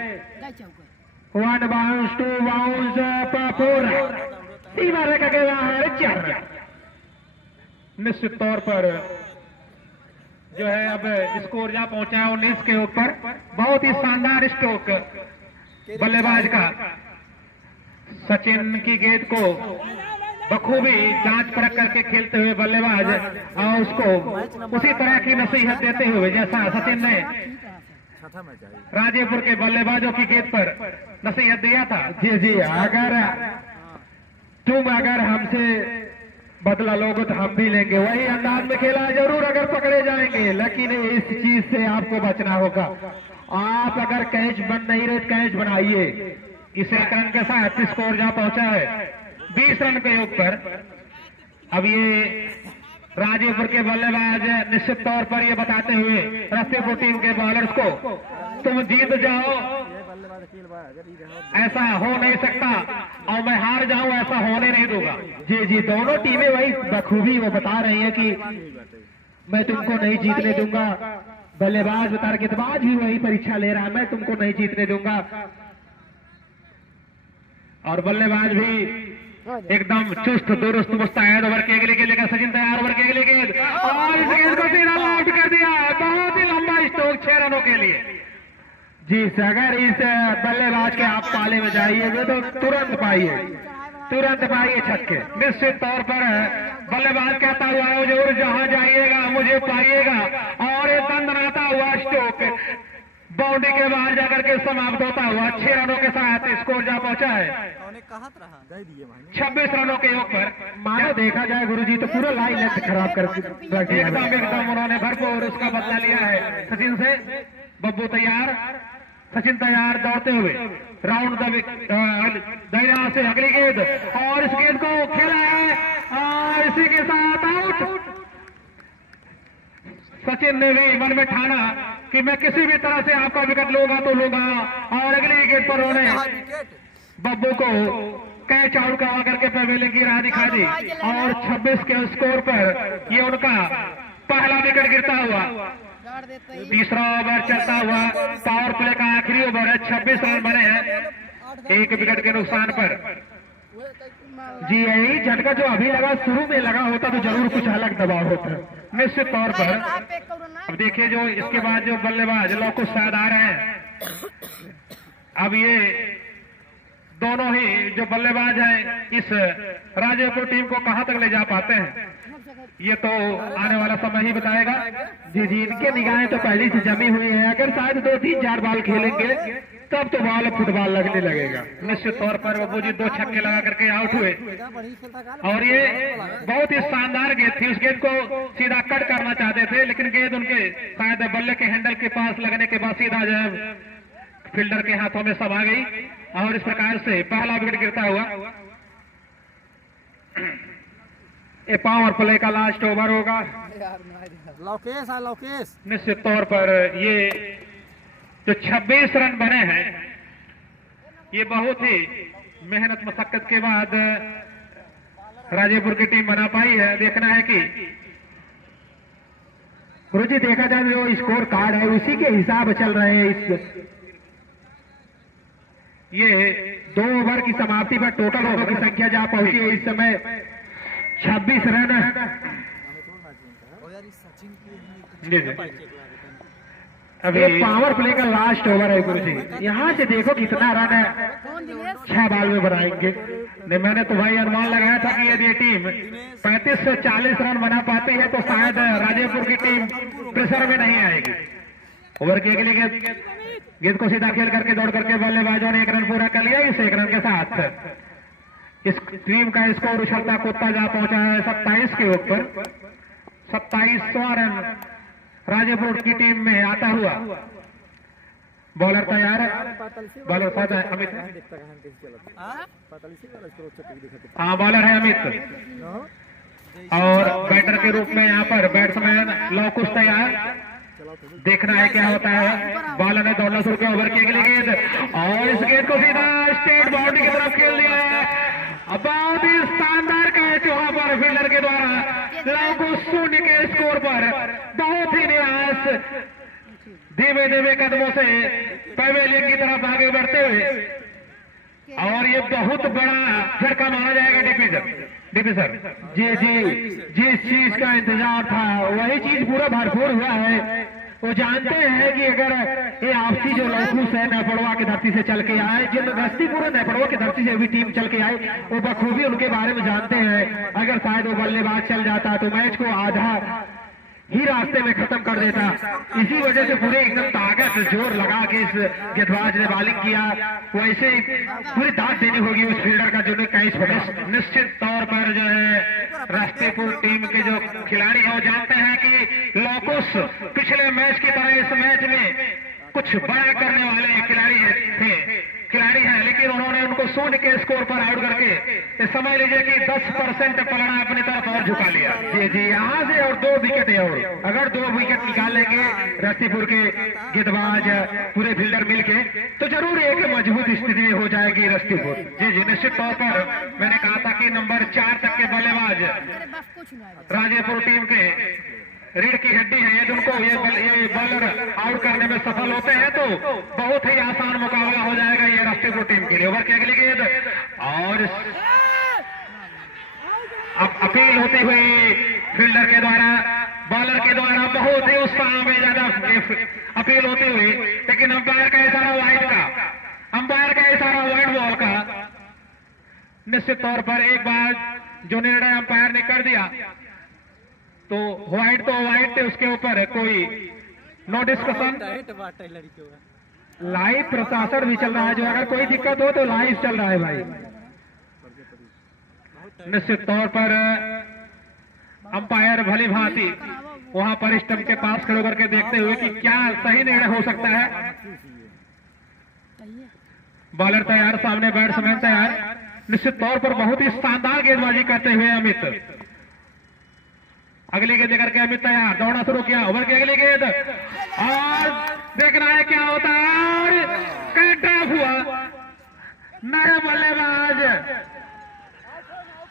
1 बाउंस 2 बाउंस 4 सीमा रेखा के बाहर 4 रन। निश्चित तौर पर जो है अब स्कोर जा पहुंचा है 19 के ऊपर। बहुत ही शानदार स्ट्रोक बल्लेबाज का। सचिन की गेंद को बखूबी जांच परख करके खेलते हुए बल्लेबाज, और उसको उसी तरह की नसीहत देते हुए जैसा सचिन ने राजेपुर के बल्लेबाजों की गेंद पर नसीहत दिया था। जी जी अगर हमसे बदला लोगे तो हम भी लेंगे, वही अंदाज में खेला जरूर अगर पकड़े जाएंगे, लेकिन इस चीज से आपको बचना होगा। आप अगर कैच बन नहीं रहे कैच बनाइए। इस 1 रन के साथ स्कोर जा पहुंचा है 20 रन के ऊपर। अब ये राजेपुर के बल्लेबाज निश्चित तौर पर ये बताते हुए रफीपुर टीम के बॉलर्स को तुम जीत जाओ ऐसा हो नहीं सकता और मैं हार जाऊं ऐसा होने नहीं दूंगा। जी जी, दोनों टीमें वही बखूबी वो बता रही है कि मैं तुमको नहीं जीतने दूंगा। बल्लेबाज बता रहा, गेंदबाज भी वही परीक्षा ले रहा है, मैं तुमको नहीं जीतने दूंगा। और बल्लेबाज भी एकदम चुस्त दुरुस्त मुस्तैद। ओवर के अगले गेंद लेकर सचिन तैयार, ओवर के अगले गेंद और इस गेंद को सीधा आउट कर दिया। बहुत ही लंबा स्ट्रोक 6 रनों के लिए। जी, अगर इस बल्लेबाज के आप पाले में जाइएगा तो तुरंत पाइए छक्के। निश्चित तौर पर बल्लेबाज कहता हुआ है जरूर जहां जाइएगा मुझे पाइएगा। और ये दंदनाता हुआ स्ट्रोक बाउंड्री के बाहर जाकर के समाप्त होता हुआ 6 रनों के साथ स्कोर जा पहुंचा है 26 रनों के योग पर। मानो देखा जाए गुरुजी तो पूरा लाइन लेंथ खराब कर एकदम उन्होंने भरपूर उसका बदला लिया है सचिन से। बब्बू तैयार, सचिन तैयार दौड़ते हुए राउंड दरिया से अगली गेंद और इस गेंद को खेला है और इसी के साथ आउट। सचिन ने भी मन में ठाना कि मैं किसी भी तरह से आपका विकेट लूंगा तो लूंगा। और अगली गेंद पर उन्होंने बब्बू को कैच आउट करवा करके पवेलियन की राह दिखा दी। और 26 के स्कोर पर ये उनका पहला विकेट गिरता हुआ। तीसरा ओवर चलता हुआ पावर प्ले का आखिरी ओवर है। 26 रन बने हैं 1 विकेट के नुकसान पर। जी, यही झटका जो अभी लगा शुरू में लगा होता तो जरूर कुछ अलग दबाव होता निश्चित तौर पर। अब देखिए जो इसके बाद जो बल्लेबाज लौकुश शायद आ रहे हैं। अब ये दोनों ही जो बल्लेबाज हैं इस राजेपुर टीम को कहां तक ले जा पाते हैं ये तो आने वाला समय ही बताएगा। जी जी, इनके निगाहें तो पहले से जमी हुई है। अगर शायद 2-3-4 बॉल खेलेंगे तब तो बॉल फुटबॉल लगने लगेगा निश्चित तौर पर। बब्बू जी 2 छक्के लगा करके आउट हुए और ये बहुत ही शानदार गेंद थी। उस गेंद को सीधा कट करना चाहते थे लेकिन गेंद उनके शायद बल्ले के हैंडल के पास लगने के बाद सीधा जो है फील्डर के हाथों में सब आ गई और इस प्रकार से पहला विकेट गिरता हुआ। ये पावर प्ले का लास्ट ओवर होगा। लौकेश निश्चित तौर पर ये जो 26 रन बने हैं ये बहुत ही मेहनत मशक्कत के बाद राजेपुर की टीम बना पाई है। देखना है कि गुरुजी देखा जाए जो स्कोर कार्ड है उसी के हिसाब चल रहे हैं। ये 2 ओवर की समाप्ति पर टोटल ओवर की संख्या जहां पहुंची है इस समय 26 रन। जी जी, अभी पावर प्ले का लास्ट ओवर है गुरुजी। यहाँ से देखो कितना रन है 6 बॉल में बनाएंगे। नहीं, मैंने तो भाई अनुमान लगाया था कि यदि ये टीम 35 से 40 रन बना पाती है तो शायद राजेपुर की टीम प्रेशर में नहीं आएगी। ओवर के अगले गेंद को सीधा खेल करके दौड़ करके बल्लेबाजों ने 1 रन पूरा कर लिया। इस 1 रन के साथ इस टीम का स्कोर उछलता कूदता जा पहुंचा है 27 के ऊपर। 27वां रन राजेपुर की टीम में आता हुआ। बॉलर तैयार है, बॉलर साथ है अमित। हाँ, बॉलर है अमित और बैटर के रूप में यहाँ पर बैट्समैन लौकुश तैयार। देखना है क्या होता है। बॉलर ने दौड़ना शुरू किया, ओवर के अगली गेंद और इस गेंद को सीधा स्टेट बाउंड्री की तरफ खेल दिया है। बहुत ही शानदार कैच वहां पर फील्डर के द्वारा। लौकुश 0 के स्कोर पर बहुत ही निराश धीमे धीमे कदमों से पवेलियन की तरफ आगे बढ़ते हुए और ये बहुत बड़ा झटका माना जाएगा डीपी सर। जी जी, जिस चीज का इंतजार था वही चीज पूरा भरपूर हुआ है। वो जानते हैं कि अगर ये आपसी जो लौकुश है नेपड़वा की धरती से चल के आए, जिन रस्ती पूरा नेपड़वा की धरती से भी टीम चल के आई वो बखूबी उनके बारे में जानते हैं। अगर शायद वो बल्लेबाज चल जाता तो मैच को आधा ही रास्ते में खत्म कर देता। इसी वजह से पूरे एकदम ताकत जोर लगा के इस गेंदबाज ने बॉलिंग किया। वैसे पूरी दाद देनी होगी उस फील्डर का जो कैच पकड़ा। निश्चित तौर पर जो है राष्ट्रीयपुर टीम के जो खिलाड़ी हैं वो जानते हैं कि लौकुश पिछले मैच की तरह इस मैच में कुछ बड़ा करने वाले खिलाड़ी हैं लेकिन उन्होंने उनको 2-0 के स्कोर पर आउट करके ये समझ लीजिए कि 10% पलड़ा अपनी तरफ और झुका लिया। जी जी, यहाँ से और 2 विकेट है, और अगर 2 विकेट निकाल लेंगे रस्तीपुर के गेंदबाज पूरे फील्डर मिलके तो जरूर एक मजबूत स्थिति हो जाएगी रस्तीपुर। जी जी, निश्चित तौर पर मैंने कहा था कि नंबर 4 तक के बल्लेबाज तेरे बस कुछ नहीं आएगा। राजेपुर टीम के रीढ़ की हड्डी है, यदि उनको ये बॉलर आउट करने में सफल होते हैं तो बहुत ही आसान मुकाबला हो जाएगा ये रस्तीपुर टीम के लिए। ओवर की अगली गेंद और अब अपील होती हुई फील्डर के द्वारा, बॉलर के द्वारा बहुत ही उत्साह में ज्यादा अपील होती हुई, लेकिन अंपायर का इशारा वाइड का, अंपायर का इशारा वाइड बॉल का। निश्चित तौर पर एक बार जो निर्णय अंपायर ने कर दिया तो व्हाइट तो व्हाइट थे, उसके ऊपर कोई नो डिस्कशन। लाइव प्रशासन भी चल रहा है, जो अगर कोई दिक्कत हो तो लाइव चल रहा है भाई। निश्चित तौर पर अंपायर भली भांति वहां पर स्टंप के पास खड़े करके देखते हुए कि क्या सही निर्णय हो सकता है। बॉलर तैयार, सामने बैट्समैन तैयार। निश्चित तौर पर बहुत ही शानदार गेंदबाजी करते हुए अमित, अगली गेंद करके अमित तैयार, दौड़ना शुरू किया। ओवर की अगली गेंद और देखना है क्या होता है, और कैच ड्रॉप हुआ। नया बल्लेबाज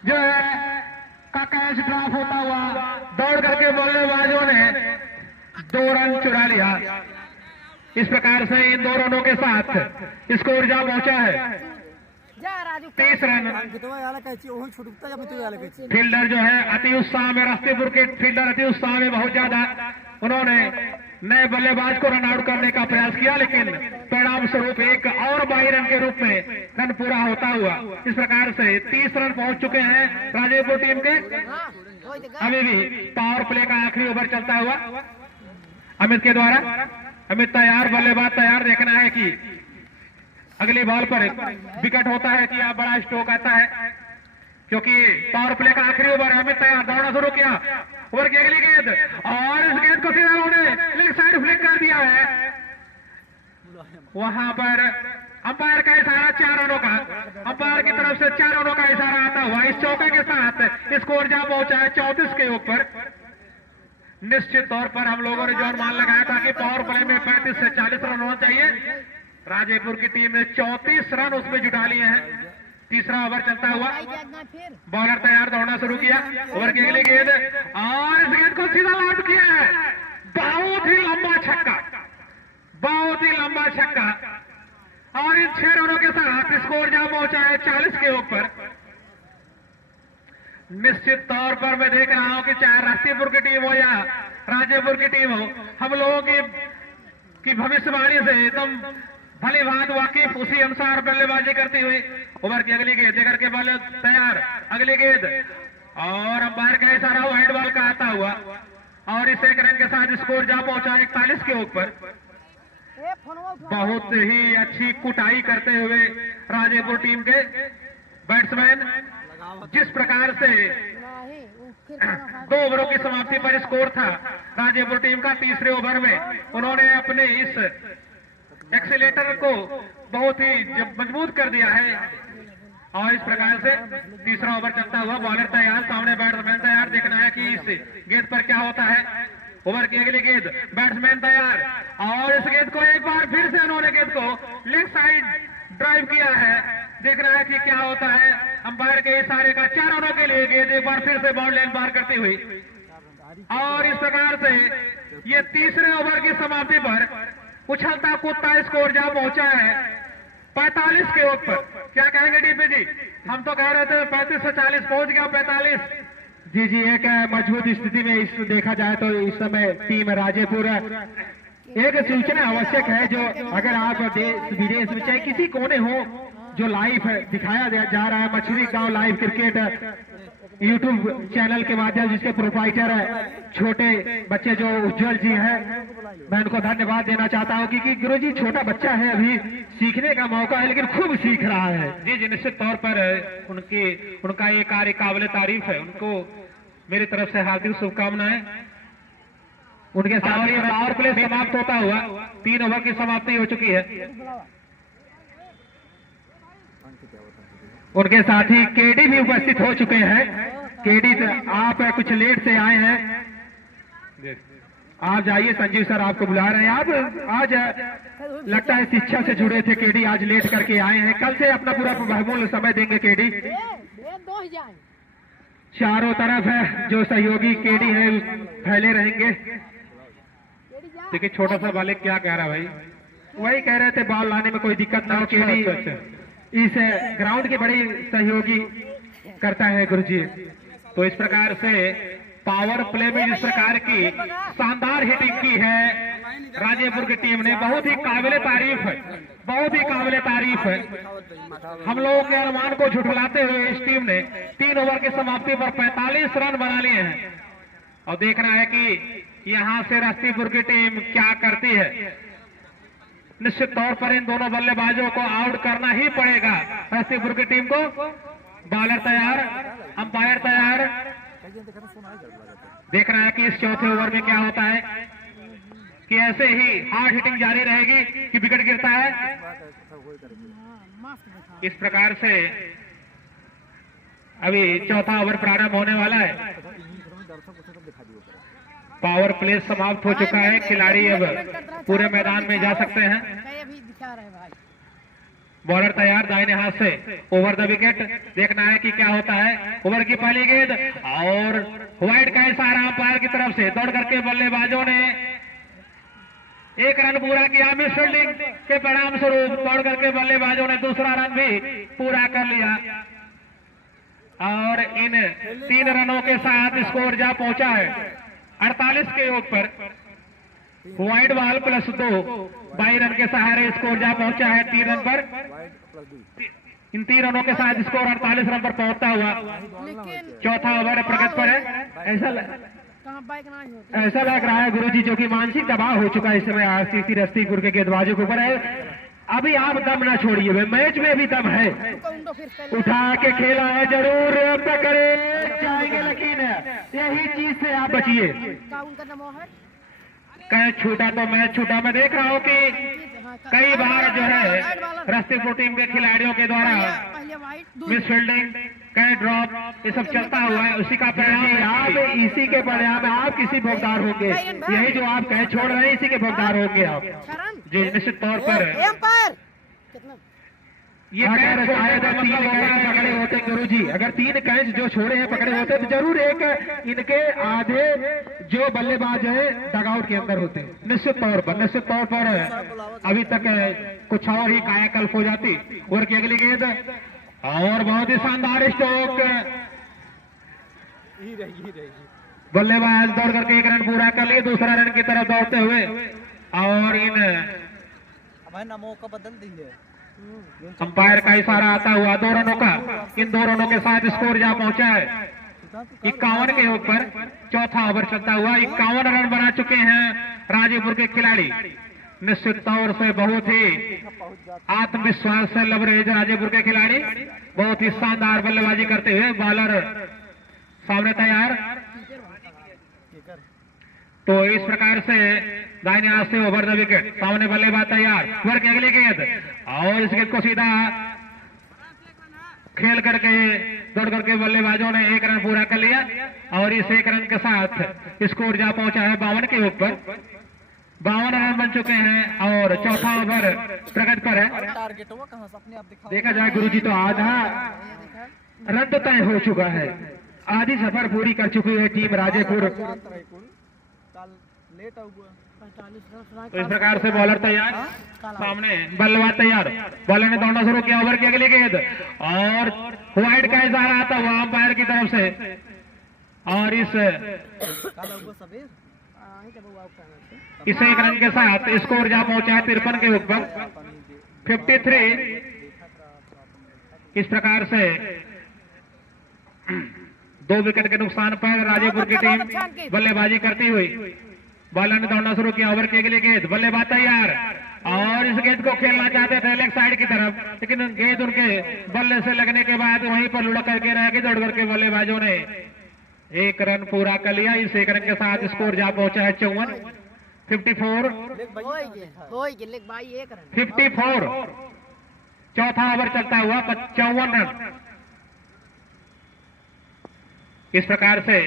जो है का कैच ड्रॉप होता हुआ दौड़ करके बल्लेबाजों ने 2 रन चुरा लिया। इस प्रकार से इन 2 रनों के साथ स्कोर जा पहुंचा है जा राजू 30 रन। फील्डर जो है अति उत्साह में, रस्तीपुर के फील्डर अति उत्साह में बहुत ज्यादा, उन्होंने नए बल्लेबाज को रन आउट करने का प्रयास किया, लेकिन परिणाम स्वरूप एक और 22 रन के रूप में रन पूरा होता हुआ इस प्रकार से 30 रन पहुंच चुके हैं राजेपुर टीम के। अभी भी पावर प्ले का आखिरी ओवर चलता हुआ अमित के द्वारा। अमित तैयार, बल्लेबाज तैयार। देखना है कि अगली बॉल पर विकेट होता है कि आप बड़ा स्ट्रोक आता है, क्योंकि पावर प्ले का आखिरी ओवर। अमित तैयार, दौड़ना शुरू किया। ओवर की अगली गेंद और इस गेंद को सीधा उन्होंने लेग साइड फ्लिक कर दिया है। वहां पर अंपायर का इशारा 4 रनों का, अंपायर की तरफ से 4 रनों का इशारा आता हुआ इस चौके के साथ स्कोर जा पहुंचा है 34 के ऊपर। निश्चित तौर पर हम लोगों ने जो अनुमान लगाया था कि पावर प्ले में 35 से 40 रन होना चाहिए, राजेपुर की टीम ने 34 रन उसमें जुटा लिए हैं। तीसरा ओवर चलता हुआ, बॉलर तैयार, दौड़ना शुरू किया। ओवर की अगली गेंद और इस गेंद को सीधा आउट किया है। बहुत ही लंबा छक्का, बहुत ही लंबा छक्का, और इन 6 रनों के साथ स्कोर जहां पहुंचा है 40 के ऊपर। निश्चित तौर पर मैं देख रहा हूं कि चाहे रस्तीपुर की टीम हो या राजेपुर की टीम हो, हम लोगों की भविष्यवाणी से एकदम भली भांति वाकिफ, उसी अनुसार बल्लेबाजी करती हुई। ओवर की अगली गेंद देकर के बॉलर तैयार, अगली गेंद और अंपायर का इशारा वाइड बॉल का आता हुआ, और इस 1 रन के साथ स्कोर जा पहुंचा 41 के ऊपर। बहुत ही अच्छी कुटाई करते हुए राजेपुर टीम के बैट्समैन, जिस प्रकार से 2 ओवरों की समाप्ति पर स्कोर था राजेपुर टीम का, तीसरे ओवर में उन्होंने अपने इस एक्सीलेटर को बहुत ही मजबूत कर दिया है। और इस प्रकार से तीसरा ओवर चलता हुआ, बॉलर तैयार, सामने बैट्समैन तैयार। देखना है कि इस गेंद पर क्या होता है। ओवर की अगली गेंद, बैट्समैन तैयार, और इस गेंद को एक बार फिर से उन्होंने गेंद को लेग साइड ड्राइव किया है। देखना है कि क्या होता है। अंपायर के इशारे का 4 रनों के लिए गेंद एक बार फिर से बाउंड लाइन पार करती हुई, और इस प्रकार से ये तीसरे ओवर की समाप्ति पर उछलता कूदता स्कोर जहां पहुंचा है 45 के ऊपर। क्या कहेंगे डीपी जी? हम तो कह रहे थे 35 से 40, पहुंच गया 45। जी जी, एक मजबूत स्थिति में इस देखा जाए तो इस समय टीम राजेपुर। एक सूचना आवश्यक है, जो अगर आप देश विदेश में चाहे किसी कोने हो, जो लाइव दिखाया जा रहा है मछली गांव लाइव क्रिकेट यूट्यूब चैनल के माध्यम, जिसके प्रोप्राइटर छोटे बच्चे जो उज्जवल जी हैं, मैं उनको धन्यवाद देना चाहता हूं कि गुरुजी छोटा बच्चा है, अभी सीखने का मौका है, लेकिन खूब सीख रहा है। जी जी, निश्चित तौर पर उनका ये कार्य काबिल तारीफ है। उनको मेरी तरफ से हार्दिक शुभकामनाएं। उनके साथ ये पावर प्ले समाप्त होता हुआ 3 ओवर की समाप्ति हो चुकी है। उनके साथी केडी भी उपस्थित हो चुके हैं। केडी आप कुछ लेट से आए हैं, आप जाइए, संजीव सर आपको बुला रहे हैं। आप आज लगता है शिक्षा से जुड़े थे केडी, आज लेट करके आए हैं। कल से अपना पूरा बहुमूल्य समय देंगे केडी। दो ही जाए। चारों तरफ है जो सहयोगी केडी है फैले रहेंगे। देखिए छोटा सा बालक क्या कह रहा भाई, वही कह रहे थे बॉल लाने में कोई दिक्कत ना हो। केडी इस ग्राउंड की बड़ी सहयोगी करता है गुरुजी। तो इस प्रकार से पावर प्ले में जिस प्रकार की शानदार हिटिंग की है राजेपुर की टीम ने, बहुत ही काबिले तारीफ है, बहुत ही काबिले तारीफ है। हम लोगों के अनुमान को झुठलाते हुए इस टीम ने 3 ओवर की समाप्ति पर 45 रन बना लिए हैं। और देखना है कि यहां से रस्तीपुर की टीम क्या करती है। निश्चित तौर पर इन दोनों बल्लेबाजों को आउट करना ही पड़ेगा रस्तीपुर की टीम को। बॉलर तैयार, अंपायर तैयार। देखना है कि इस चौथे ओवर में क्या होता है, कि ऐसे ही हार्ड हिटिंग जारी रहेगी कि विकेट गिरता है। इस प्रकार से अभी चौथा ओवर प्रारंभ होने वाला है। पावर प्ले समाप्त हो चुका है। खिलाड़ी अब पूरे मैदान में जा सकते हैं। बॉलर तैयार, दाहिने हाथ से ओवर द विकेट। देखना है कि क्या होता है। ओवर की पहली गेंद और वाइड का इशारा अंपायर की तरफ से। दौड़ करके बल्लेबाजों ने 1 रन पूरा किया। मिस फील्डिंग के परिणाम स्वरूप दौड़ करके बल्लेबाजों ने दूसरा रन भी पूरा कर लिया और इन 3 रनों के साथ स्कोर जा पहुंचा है 48 के योग पर। वाइड बॉल प्लस 2 22 रन के सहारे स्कोर जा पहुंचा है 3 रन पर। इन 3 रनों के साथ स्कोर 48 रन पर पहुंचता हुआ चौथा ओवर प्रगति पर है। ऐसा लग रहा है गुरुजी जो कि मानसिक दबाव हो चुका है इस समय आरसीसी रस्तीपुर के गेंदबाजों के ऊपर है। अभी आप दम ना छोड़िए, मैच में भी दम है। उठा के खेला है, जरूर पकड़े जाएंगे, लेकिन यही चीज से आप बचिए। कहीं छूटा तो मैच छूटा। मैं देख रहा हूँ कि कई बार जो है रस्तीपुर टीम के खिलाड़ियों के द्वारा मिस फील्डिंग, कहीं ड्रॉप, ये सब चलता हुआ है। उसी का परिणाम आप, इसी के परिणाम आप किसी भोगदार होंगे। यही जो आप कहे छोड़ रहे हैं, इसी के भोगदार होंगे आप जी। निश्चित तौर पर ये कैच शायद 3 कैच पकड़े होते गुरुजी, अगर 3 कैच जो छोड़े हैं पकड़े होते तो जरूर एक इनके आधे जो बल्लेबाज है डगआउट के अंदर होते। निश्चित तौर पर अभी तक कुछ और ही कायाकल्प हो जाती। ओवर की अगली गेंद और बहुत ही शानदार स्ट्रोक। बल्लेबाज दौड़ करके 1 रन पूरा कर लिए, दूसरा रन की तरफ दौड़ते हुए और इन मौका बदल देंगे। अंपायर का इशारा आता हुआ 2 रनों का। इन 2 रनों के साथ स्कोर जा पहुंचा है 51 के ऊपर। चौथा ओवर चलता हुआ 51 रन बना चुके हैं राजेपुर के खिलाड़ी। निश्चित तौर से बहुत ही आत्मविश्वास से लबरेज राजेपुर के खिलाड़ी, बहुत ही शानदार बल्लेबाजी करते हुए। बॉलर सामने तैयार। तो इस प्रकार से दाहिने हाथ से ओवर द विकेट, सामने बल्लेबाज तैयार। ओवर की अगली गेंद और इस गेंद को सीधा खेल करके दौड़ करके बल्लेबाजों ने 1 रन पूरा कर लिया और इस 1 रन के साथ स्कोर जा पहुंचा है 52 के ऊपर। 52 रन बन चुके हैं और चौथा ओवर प्रगति पर है। देखा जाए गुरुजी तो आधा रन तो तय हो चुका है, आधी सफर पूरी कर चुकी है टीम राजेपुर। तो इस प्रकार से बॉलर तैयार, सामने बल्लेबाज तैयार। बॉलर ने दौड़ना शुरू किया। ओवर की अगली गेंद और वाइड का इशारा आता हुआ अंपायर की तरफ से और इस 1 रन के साथ स्कोर जा पहुंचा है 53 के ऊपर 53। इस प्रकार से 2 विकेट के नुकसान पर राजेपुर की टीम बल्लेबाजी करती हुई। बॉलर ने दौड़ना शुरू किया। ओवर की अगली गेंद, बल्लेबाज तैयार और इस गेंद को खेलना चाहते थे लेग साइड की तरफ, लेकिन गेंद उनके बल्ले से लगने के बाद वहीं पर लुढ़क करके रह गई। दौड़ करके बल्लेबाजों ने 1 रन पूरा कर लिया। इस 1 रन के साथ स्कोर जा पहुंचा है 54 54। चौथा ओवर चलता हुआ 54 रन। इस प्रकार से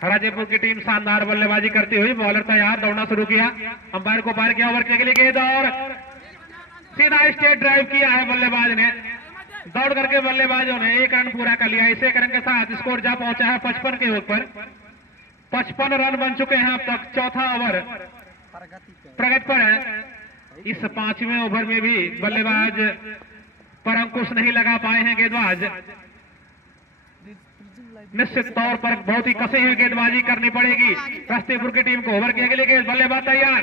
राजेपुर की टीम शानदार बल्लेबाजी करती हुई, बॉलर तैयार, दौड़ना शुरू किया, अंपायर को पार किया, ओवर की अगली गेंद और सीधा स्ट्रेट ड्राइव किया है बल्लेबाज ने। दौड़ करके बल्लेबाजों ने 1 रन पूरा कर लिया। इसे रन के साथ स्कोर जा पहुंचा है 55 के ऊपर। 55 रन बन चुके हैं अब तक। चौथा ओवर प्रगति पर है। इस 5वें ओवर में भी बल्लेबाज पर अंकुश नहीं लगा पाए हैं गेंदबाज। निश्चित तौर पर बहुत ही कसी हुई गेंदबाजी करनी पड़ेगी रास्तेपुर की टीम को। ओवर की अगली गेंद, बल्लेबाज तैयार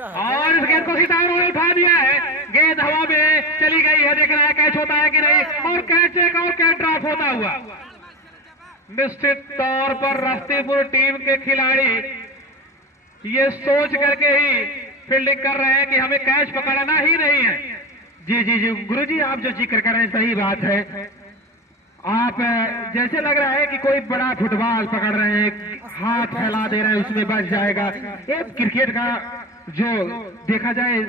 और इस गेंद को सीधा उन्होंने उठा दिया है। गेंद हवा में चली गई है, देखना है कैच होता है कि नहीं, और कैच एक और कैच ड्रॉप होता हुआ। निश्चित तौर पर रास्तेपुर टीम के खिलाड़ी ये सोच करके ही फील्डिंग कर रहे हैं कि हमें कैच पकड़ना ही नहीं है। जी जी जी गुरुजी, आप जो जिक्र कर रहे हैं सही बात है। आप जैसे लग रहा है कि कोई बड़ा फुटबॉल पकड़ रहे हैं, हाथ फैला दे रहे हैं, उसमें बच जाएगा। एक क्रिकेट का जो देखा जाए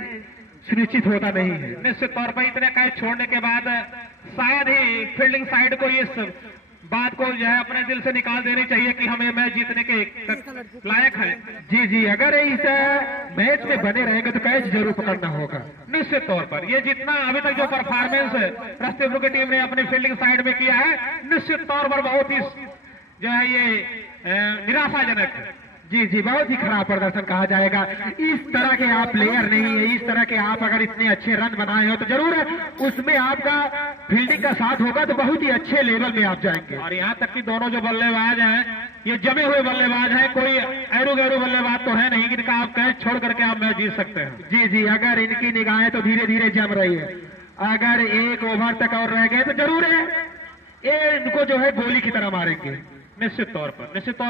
सुनिश्चित होता नहीं है। निश्चित तौर पर इतने कैच छोड़ने के बाद शायद ही फील्डिंग साइड को इस बात को जो है अपने दिल से निकाल देनी चाहिए कि हमें मैच जीतने के लायक है। जी जी, अगर इस मैच में बने रहेंगे तो कैच जरूर पकड़ना होगा। निश्चित तौर पर ये जितना अभी तक जो परफॉर्मेंस रास्तेपुर की टीम ने अपनी फील्डिंग साइड में किया है, निश्चित तौर पर बहुत ही जो है ये निराशाजनक है। जी जी, बहुत ही खराब प्रदर्शन कहा जाएगा। इस तरह के आप प्लेयर नहीं है। इस तरह के आप अगर इतने अच्छे रन बनाए हो तो जरूर उसमें आपका फील्डिंग का साथ होगा तो बहुत ही अच्छे लेवल में आप जाएंगे। और यहाँ तक कि दोनों जो बल्लेबाज हैं ये जमे हुए बल्लेबाज हैं, कोई एरू गैरू बल्लेबाज तो है नहीं कि इनका आप कैच छोड़ करके आप मैच जीत सकते हैं। जी जी, अगर इनकी निगाहें तो धीरे धीरे जम रही है। अगर 1 ओवर तक और रह गए तो जरूर है ये इनको जो है गोली की तरह मारेंगे। निश्चित तौर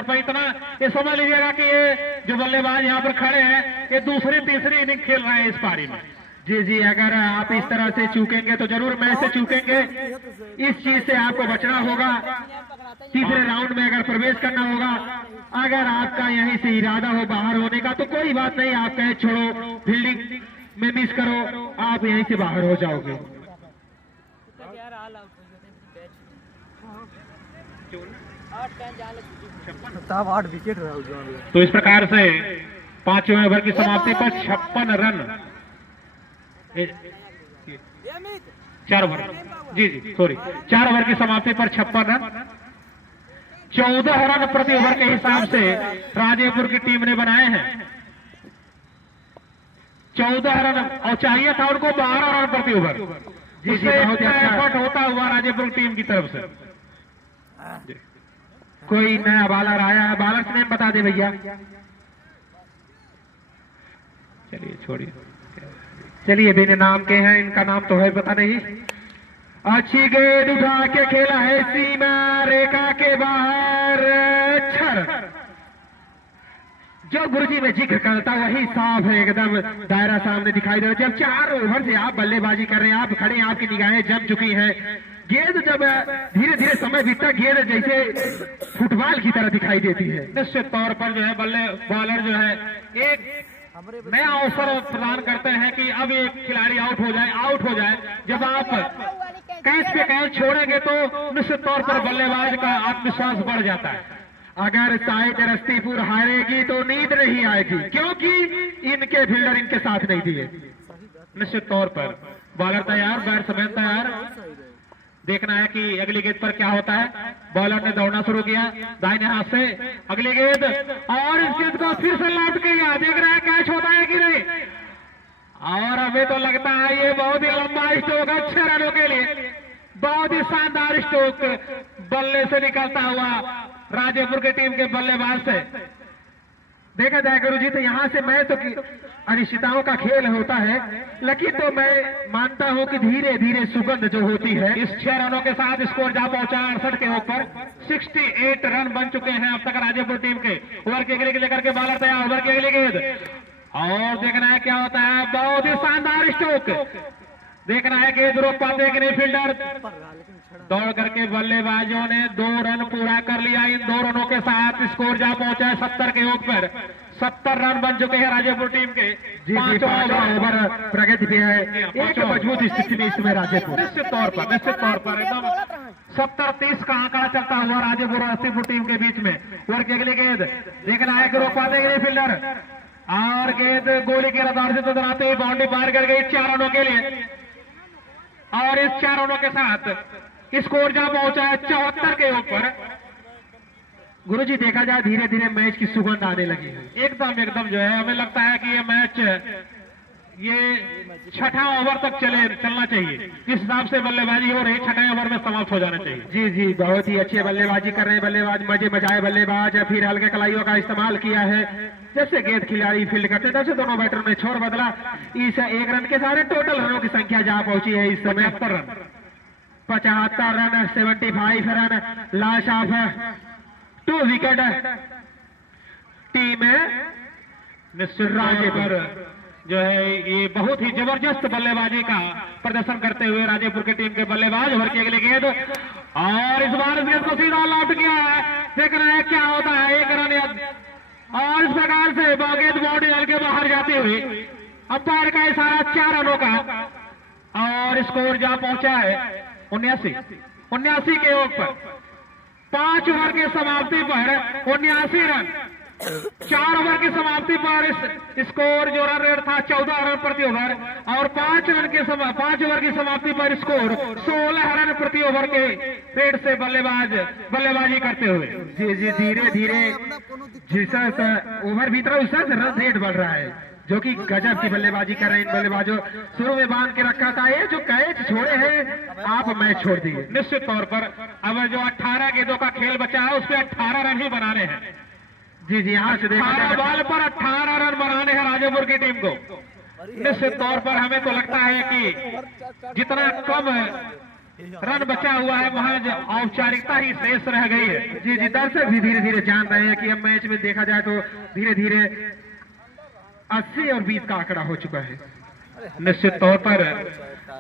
पर इतना ये समझ लीजिएगा कि ये जो बल्लेबाज यहाँ पर खड़े हैं ये दूसरी तीसरी इनिंग खेल रहे हैं इस पारी में। जी जी, अगर आप इस तरह से चूकेंगे तो जरूर मैच से चूकेंगे। इस चीज से आपको बचना होगा। तीसरे राउंड में अगर प्रवेश करना होगा, अगर आपका यहीं से इरादा हो बाहर होने का तो कोई बात नहीं, आप कैच छोड़ो, फील्डिंग में मिस करो, आप यहीं से बाहर हो जाओगे। साहब 8 विकेट रहा। तो इस प्रकार से 5वें ओवर की समाप्ति पर 56 रन 4 ओवर जी सॉरी 4 ओवर की समाप्ति पर 56 रन 14 रन प्रति ओवर के हिसाब से राजेपुर की टीम ने बनाए हैं। 14 रन और चाहिए था उनको 12 रन प्रति ओवर। जी जी, बहुत अच्छा एफर्ट होता हुआ राजेपुर टीम की तरफ से। कोई नया बॉलर आया है, बॉलर से नेम बता दे भैया। चलिए छोड़िए, चलिए बिना नाम के हैं, इनका नाम तो है पता नहीं। अच्छी गेंद उठा के खेला है सीमा रेखा के बाहर, छर। जो गुरुजी में जिक्र करता वही साफ है, एकदम दायरा सामने दिखाई दे रहा है। जब 4 ओवर से आप बल्लेबाजी कर रहे हैं, आप खड़े हैं, आपकी निगाहें जम चुकी हैं। गेंद जब धीरे धीरे समय बीतता, गेंद जैसे फुटबॉल की तरह दिखाई देती है। निश्चित तौर पर जो है बॉलर जो है एक नया अवसर प्रदान करते हैं कि अब एक खिलाड़ी आउट हो जाए। जब आप कैच पे कैच छोड़ेंगे तो निश्चित तौर पर बल्लेबाज का आत्मविश्वास बढ़ जाता है। अगर शायद रस्तीपुर हारेगी तो नींद नहीं आएगी, क्योंकि इनके फील्डर इनके साथ नहीं दिए। निश्चित तौर पर बॉलर तैयार, बैट्समैन तैयार, देखना है कि अगली गेंद पर क्या होता है। बॉलर ने दौड़ना शुरू किया दाहिने हाथ से, अगली गेंद और इस गेंद को फिर से लौट के गया, देख रहा है कैच होता है कि नहीं। और अभी तो लगता है ये बहुत ही लंबा स्ट्रोक, अच्छे रनों के लिए बहुत ही शानदार स्ट्रोक बल्ले से निकलता हुआ राजेपुर की टीम के बल्लेबाज से। देखा जाए गुरुजी तो यहाँ से मैं तो अनिश्चितताओं का खेल होता है, लेकिन तो मैं मानता हूँ कि धीरे धीरे सुगंध जो होती है। इस 6 रनों के साथ स्कोर जा पहुंचा 68 के ऊपर। 68 रन बन चुके हैं अब तक राजेपुर टीम के। ओवर की अगली लेकर के बॉलर तैयार, ओवर की अगली गेंद और देखना है क्या होता है। बहुत ही शानदार स्ट्रोक, देखना है गेंद रोक पाते कि नहीं फील्डर। दौड़ करके बल्लेबाजों ने 2 रन पूरा कर लिया। इन 2 रनों के साथ स्कोर जा पहुंचा है 70 के ऊपर। 70 रन बन चुके हैं राजेपुर टीम के। जी 5 ओवर प्रगति पे है, एक मजबूत स्थिति में इसमें राजेपुर। निश्चित तौर पर एकदम 70-30 का आंकड़ा चलता हुआ राजेपुर और रस्तीपुर टीम के बीच में। ओवर की अगली गेंद देखना है कि रोक पाते हैं फील्डर, और गेंद गोली के रफ्तार से दराते हुए बाउंड्री पार कर गई 4 रनों के लिए। और इस 4 रनों के साथ स्कोर जा पहुंचा है 74 के ऊपर। गुरुजी देखा जाए धीरे धीरे मैच की सुगंध आने लगी है। एकदम जो है हमें लगता है कि ये मैच ये 6ठा ओवर तक चलना चाहिए। जिस हिसाब से बल्लेबाजी हो रही 6ठे ओवर में समाप्त हो जाना चाहिए। जी बहुत ही अच्छी बल्लेबाजी कर रहे हैं बल्लेबाज, मजे मजाए बल्लेबाज। फिर हल्के कलाइयों का इस्तेमाल किया है, जैसे गेंद खिलाड़ी फील्ड करते हैं तैसे दोनों बैटरों ने छोर बदला। इस 1 रन के सारे टोटल रनों की संख्या जहां पहुंची है इस समय 75 run 75 run. Last of 2 wicket team निश्चित राजेपुर जो है ये बहुत ही जबरदस्त बल्लेबाजी का प्रदर्शन करते हुए राजेपुर की टीम के बल्लेबाज। ओवर की अगली गेंद, और इस बार इस गेंद को सीधा लौट गया है। देख रहे हैं क्या होता है, 1 रन और इस प्रकार से गेंद बाउंड्री के बाहर जाती हुई। अंपायर का इशारा 4 रनों का, और स्कोर जा पहुंचा है 79 के ऊपर। 5 ओवर की समाप्ति पर 79 रन। 4 ओवर की समाप्ति पर स्कोर जो रन रेट था 14 रन प्रति ओवर, और 5 ओवर की समाप्ति पर स्कोर 16 रन प्रति ओवर के रेट से बल्लेबाजी करते हुए। जी धीरे धीरे जिस ओवर भीतर उस रन रेट बढ़ रहा है, जो कि गजब की बल्लेबाजी कर रहे हैं इन बल्लेबाजों। शुरू में बांध के रखा था, ये जो कैच छोड़े हैं आप मैच छोड़ दिए। निश्चित तौर पर अब जो 18 गेंदों का खेल बचा है उस पर 18 रन ही बनाने हैं। जी यहाँ से 18 बॉल पर 18 रन बनाने हैं राजेपुर की टीम को। निश्चित तौर पर हमें तो लगता है कि जितना कम रन बचा हुआ है वहां औपचारिकता ही शेष रह गई है। जी दर्शक भी धीरे धीरे जान रहे हैं कि अब मैच में देखा जाए तो धीरे धीरे 80 और 20 का आंकड़ा हो चुका है। निश्चित तौर पर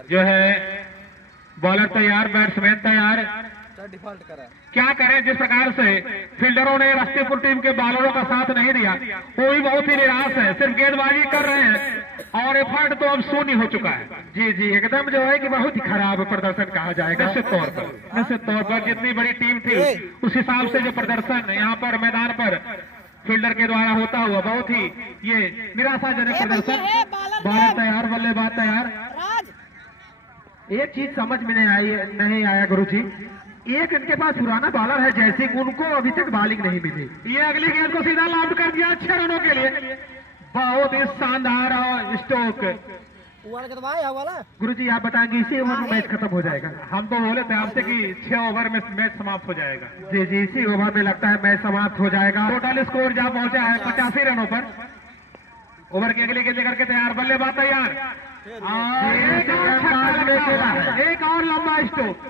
जो है बॉलर तैयार, बैट्समैन तैयार, डिफॉल्ट करा। क्या करें जिस प्रकार से फील्डरों ने रस्तीपुर टीम के बॉलरों का साथ नहीं दिया, वो भी बहुत ही निराश है। सिर्फ गेंदबाजी कर रहे हैं और एफर्ट तो अब शून्य हो चुका है। जी एकदम जो है कि बहुत ही खराब प्रदर्शन कहा जाएगा। निश्चित तौर पर जितनी बड़ी टीम थी उस हिसाब से जो प्रदर्शन यहाँ पर मैदान पर फील्डर के द्वारा होता हुआ बहुत ही ये निराशाजनक प्रदर्शन। बॉलर तैयार, बल्लेबाज तैयार। एक चीज समझ में नहीं आया गुरुजी, एक इनके पास पुराना बॉलर है जैसे उनको अभी तक बॉलिंग नहीं मिली। ये अगली गेंद को सीधा लॉन्च कर दिया 6 रनों के लिए। बहुत ही शानदार स्ट्रोक। गुरुजी आप बताएंगे इसी ओवर में मैच खत्म हो जाएगा? हम तो बोले थे आपसे कि 6 ओवर में मैच समाप्त हो जाएगा। जी इसी ओवर में लगता है मैच समाप्त हो जाएगा। टोटल स्कोर जहां पहुंचा है 85 रनों पर। ओवर की अगली गेंद करके तैयार, बल्लेबाज तैयार, और एक और लंबा स्ट्रोक।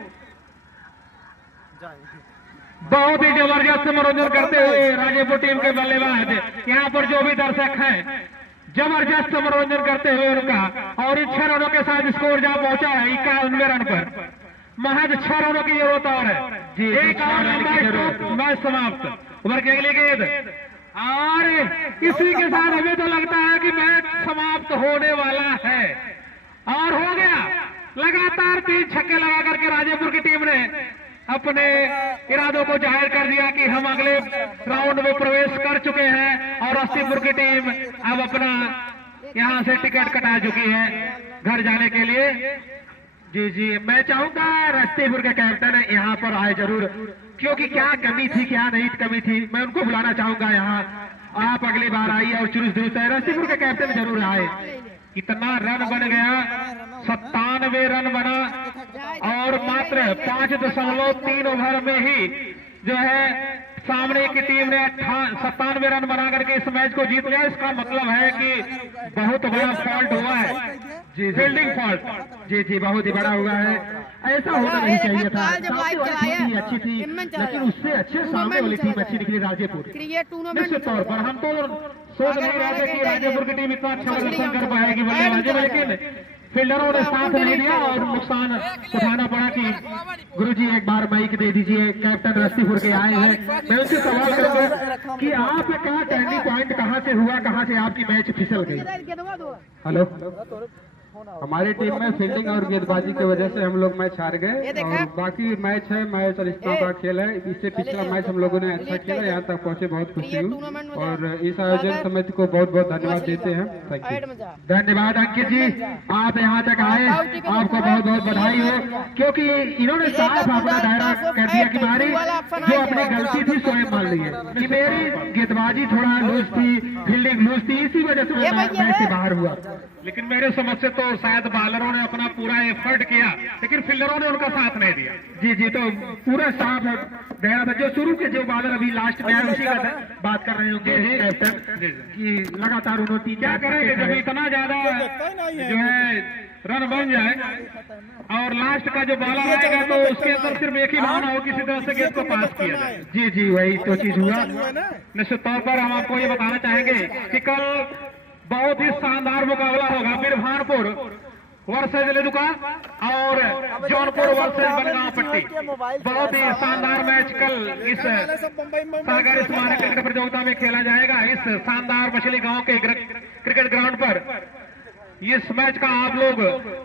बहुत ही जबरदस्त मनोरंजन करते हुए राजेपुर टीम के बल्लेबाज, यहाँ पर जो भी दर्शक हैं जबरदस्त मनोरंजन करते हुए उनका, और इन 6 रनों के साथ स्कोर जहां पहुंचा है 91 रन पर। महज 6 रनों की जरूरत और है। एक और लंबा स्ट्रोक, मैच समाप्त। ओवर की अगली गेंद, और इसी के साथ हमें तो लगता है कि मैच समाप्त होने वाला है, और हो गया। लगातार 3 छक्के लगा करके राजेपुर की टीम ने अपने इरादों को जाहिर कर दिया कि हम अगले राउंड में प्रवेश कर चुके हैं, और रस्तीपुर की टीम अब अपना यहां से टिकट कटा चुकी है घर जाने के लिए। जी मैं चाहूंगा रस्तीपुर के कैप्टन यहाँ पर आए जरूर, क्योंकि क्या कमी थी क्या नहीं कमी थी, मैं उनको बुलाना चाहूंगा यहाँ। आप अगली बार आइए और चुरुस दुरुस्त है, रस्तीपुर के कैप्टन जरूर आए। कितना रन बन गया, 97 रन बना, और मात्र 5.3 ओवर में ही जो है सामने की टीम ने 97 रन बना करके इस मैच को जीत लिया। इसका मतलब है कि बहुत बड़ा फॉल्ट हुआ है, फील्डिंग फॉल्ट। जी बहुत ही बड़ा हुआ है, ऐसा होना नहीं चाहिए था। सामने अच्छी थी, लेकिन उससे अच्छे सामने वाली टीम अच्छी निकली राजेपुर। निश्चित तौर पर हम तो सोच नहीं रहे थे कि राजेपुर की टीम इतना अच्छा प्रदर्शन कर पाएगी बल्लेबाजी में, लेकिन फील्डरों ने साथ नहीं दिया और नुकसान उठाना पड़ा कि गुरुजी एक बार माइक दे दीजिए। कैप्टन रस्तीपुर के आए हैं, मैं उनसे सवाल करूंगा कि आप क्या टर्निंग पॉइंट कहाँ से हुआ, कहाँ से आपकी मैच फिसल गई? हेलो, हमारी टीम में फील्डिंग और गेंदबाजी की वजह से हम लोग मैच हार गए और बाकी मैच है, मैच रिश्तों का खेल है। इससे पिछला मैच हम लोगों ने अच्छा खेला, यहाँ तक पहुंचे, बहुत खुशी हुई और इस आयोजन समिति को बहुत बहुत धन्यवाद देते हैं। Thank you. धन्यवाद अंकित जी, आप यहाँ तक आए, आपको बहुत बहुत बधाई हो, क्योंकि इन्होंने साफ अपना दायरा कर दिया कि हमारी जो अपनी गलती थी स्वयं मान ली है कि मेरी गेंदबाजी थोड़ा लूज थी, फील्डिंग लूज थी, इसी वजह से मैं मैच से बाहर हुआ। लेकिन मेरे समझ से तो शायद बॉलरों ने अपना पूरा एफर्ट किया, लेकिन फील्डरों ने उनका साथ नहीं दिया। जी जी, तो पूरा साफ गया था। जो शुरू के जो बॉलर अभी लास्ट में आए उसी का बात कर रहे होंगे कैप्टन कि लगातार उन्होंने क्या करेंगे जब इतना ज्यादा जो है रन बन जाए और लास्ट का जो बॉलर आएगा तो उसके अंदर सिर्फ एक ही भावना हो किसी तरह से गेंद को पास किया जाए। जी जी, वही तो चीज हुआ। निश्चित तौर पर हम आपको ये बताना चाहेंगे कि कल बहुत ही शानदार मुकाबला होगा। बिरभानपुर वर्सेज लेदुका और जौनपुर वर्सेज बनगांव पट्टी। बहुत ही शानदार मैच कल इस सागर स्मारक क्रिकेट प्रतियोगिता में खेला जाएगा, इस शानदार मछली गांव के क्रिकेट ग्राउंड पर। इस मैच का आप लोग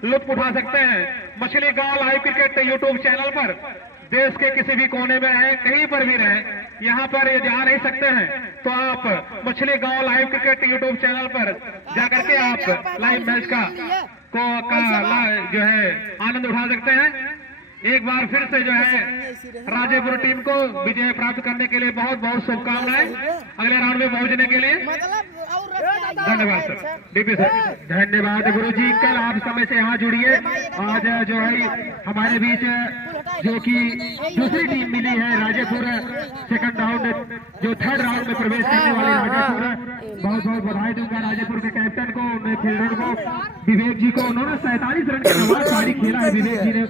लुत्फ उठा सकते हैं मछली गांव लाइव क्रिकेट यूट्यूब चैनल पर। देश के किसी भी कोने में है, कहीं पर भी रहे, यहाँ पर ये जा नहीं सकते हैं तो आप मछली गांव लाइव क्रिकेट यूट्यूब चैनल पर जाकर के आप लाइव मैच का जो है आनंद उठा सकते हैं। एक बार फिर से जो है राजेपुर टीम को विजय प्राप्त करने के लिए बहुत बहुत शुभकामनाएं अगले राउंड में पहुंचने के लिए। धन्यवाद सर, डीपी सर। धन्यवाद गुरुजी, कल आप समय से यहाँ जुड़िए। आज जो है हमारे बीच जो कि दूसरी टीम मिली है राजेपुर, सेकंड राउंड जो थर्ड राउंड में प्रवेश करने वाले राजेपुर, बहुत बहुत बधाई दूंगा राजेपुर के कैप्टन को, उन्हें फील्डर को, विवेक जी को। उन्होंने 47 रन की पारी खेला है विवेक जी ने।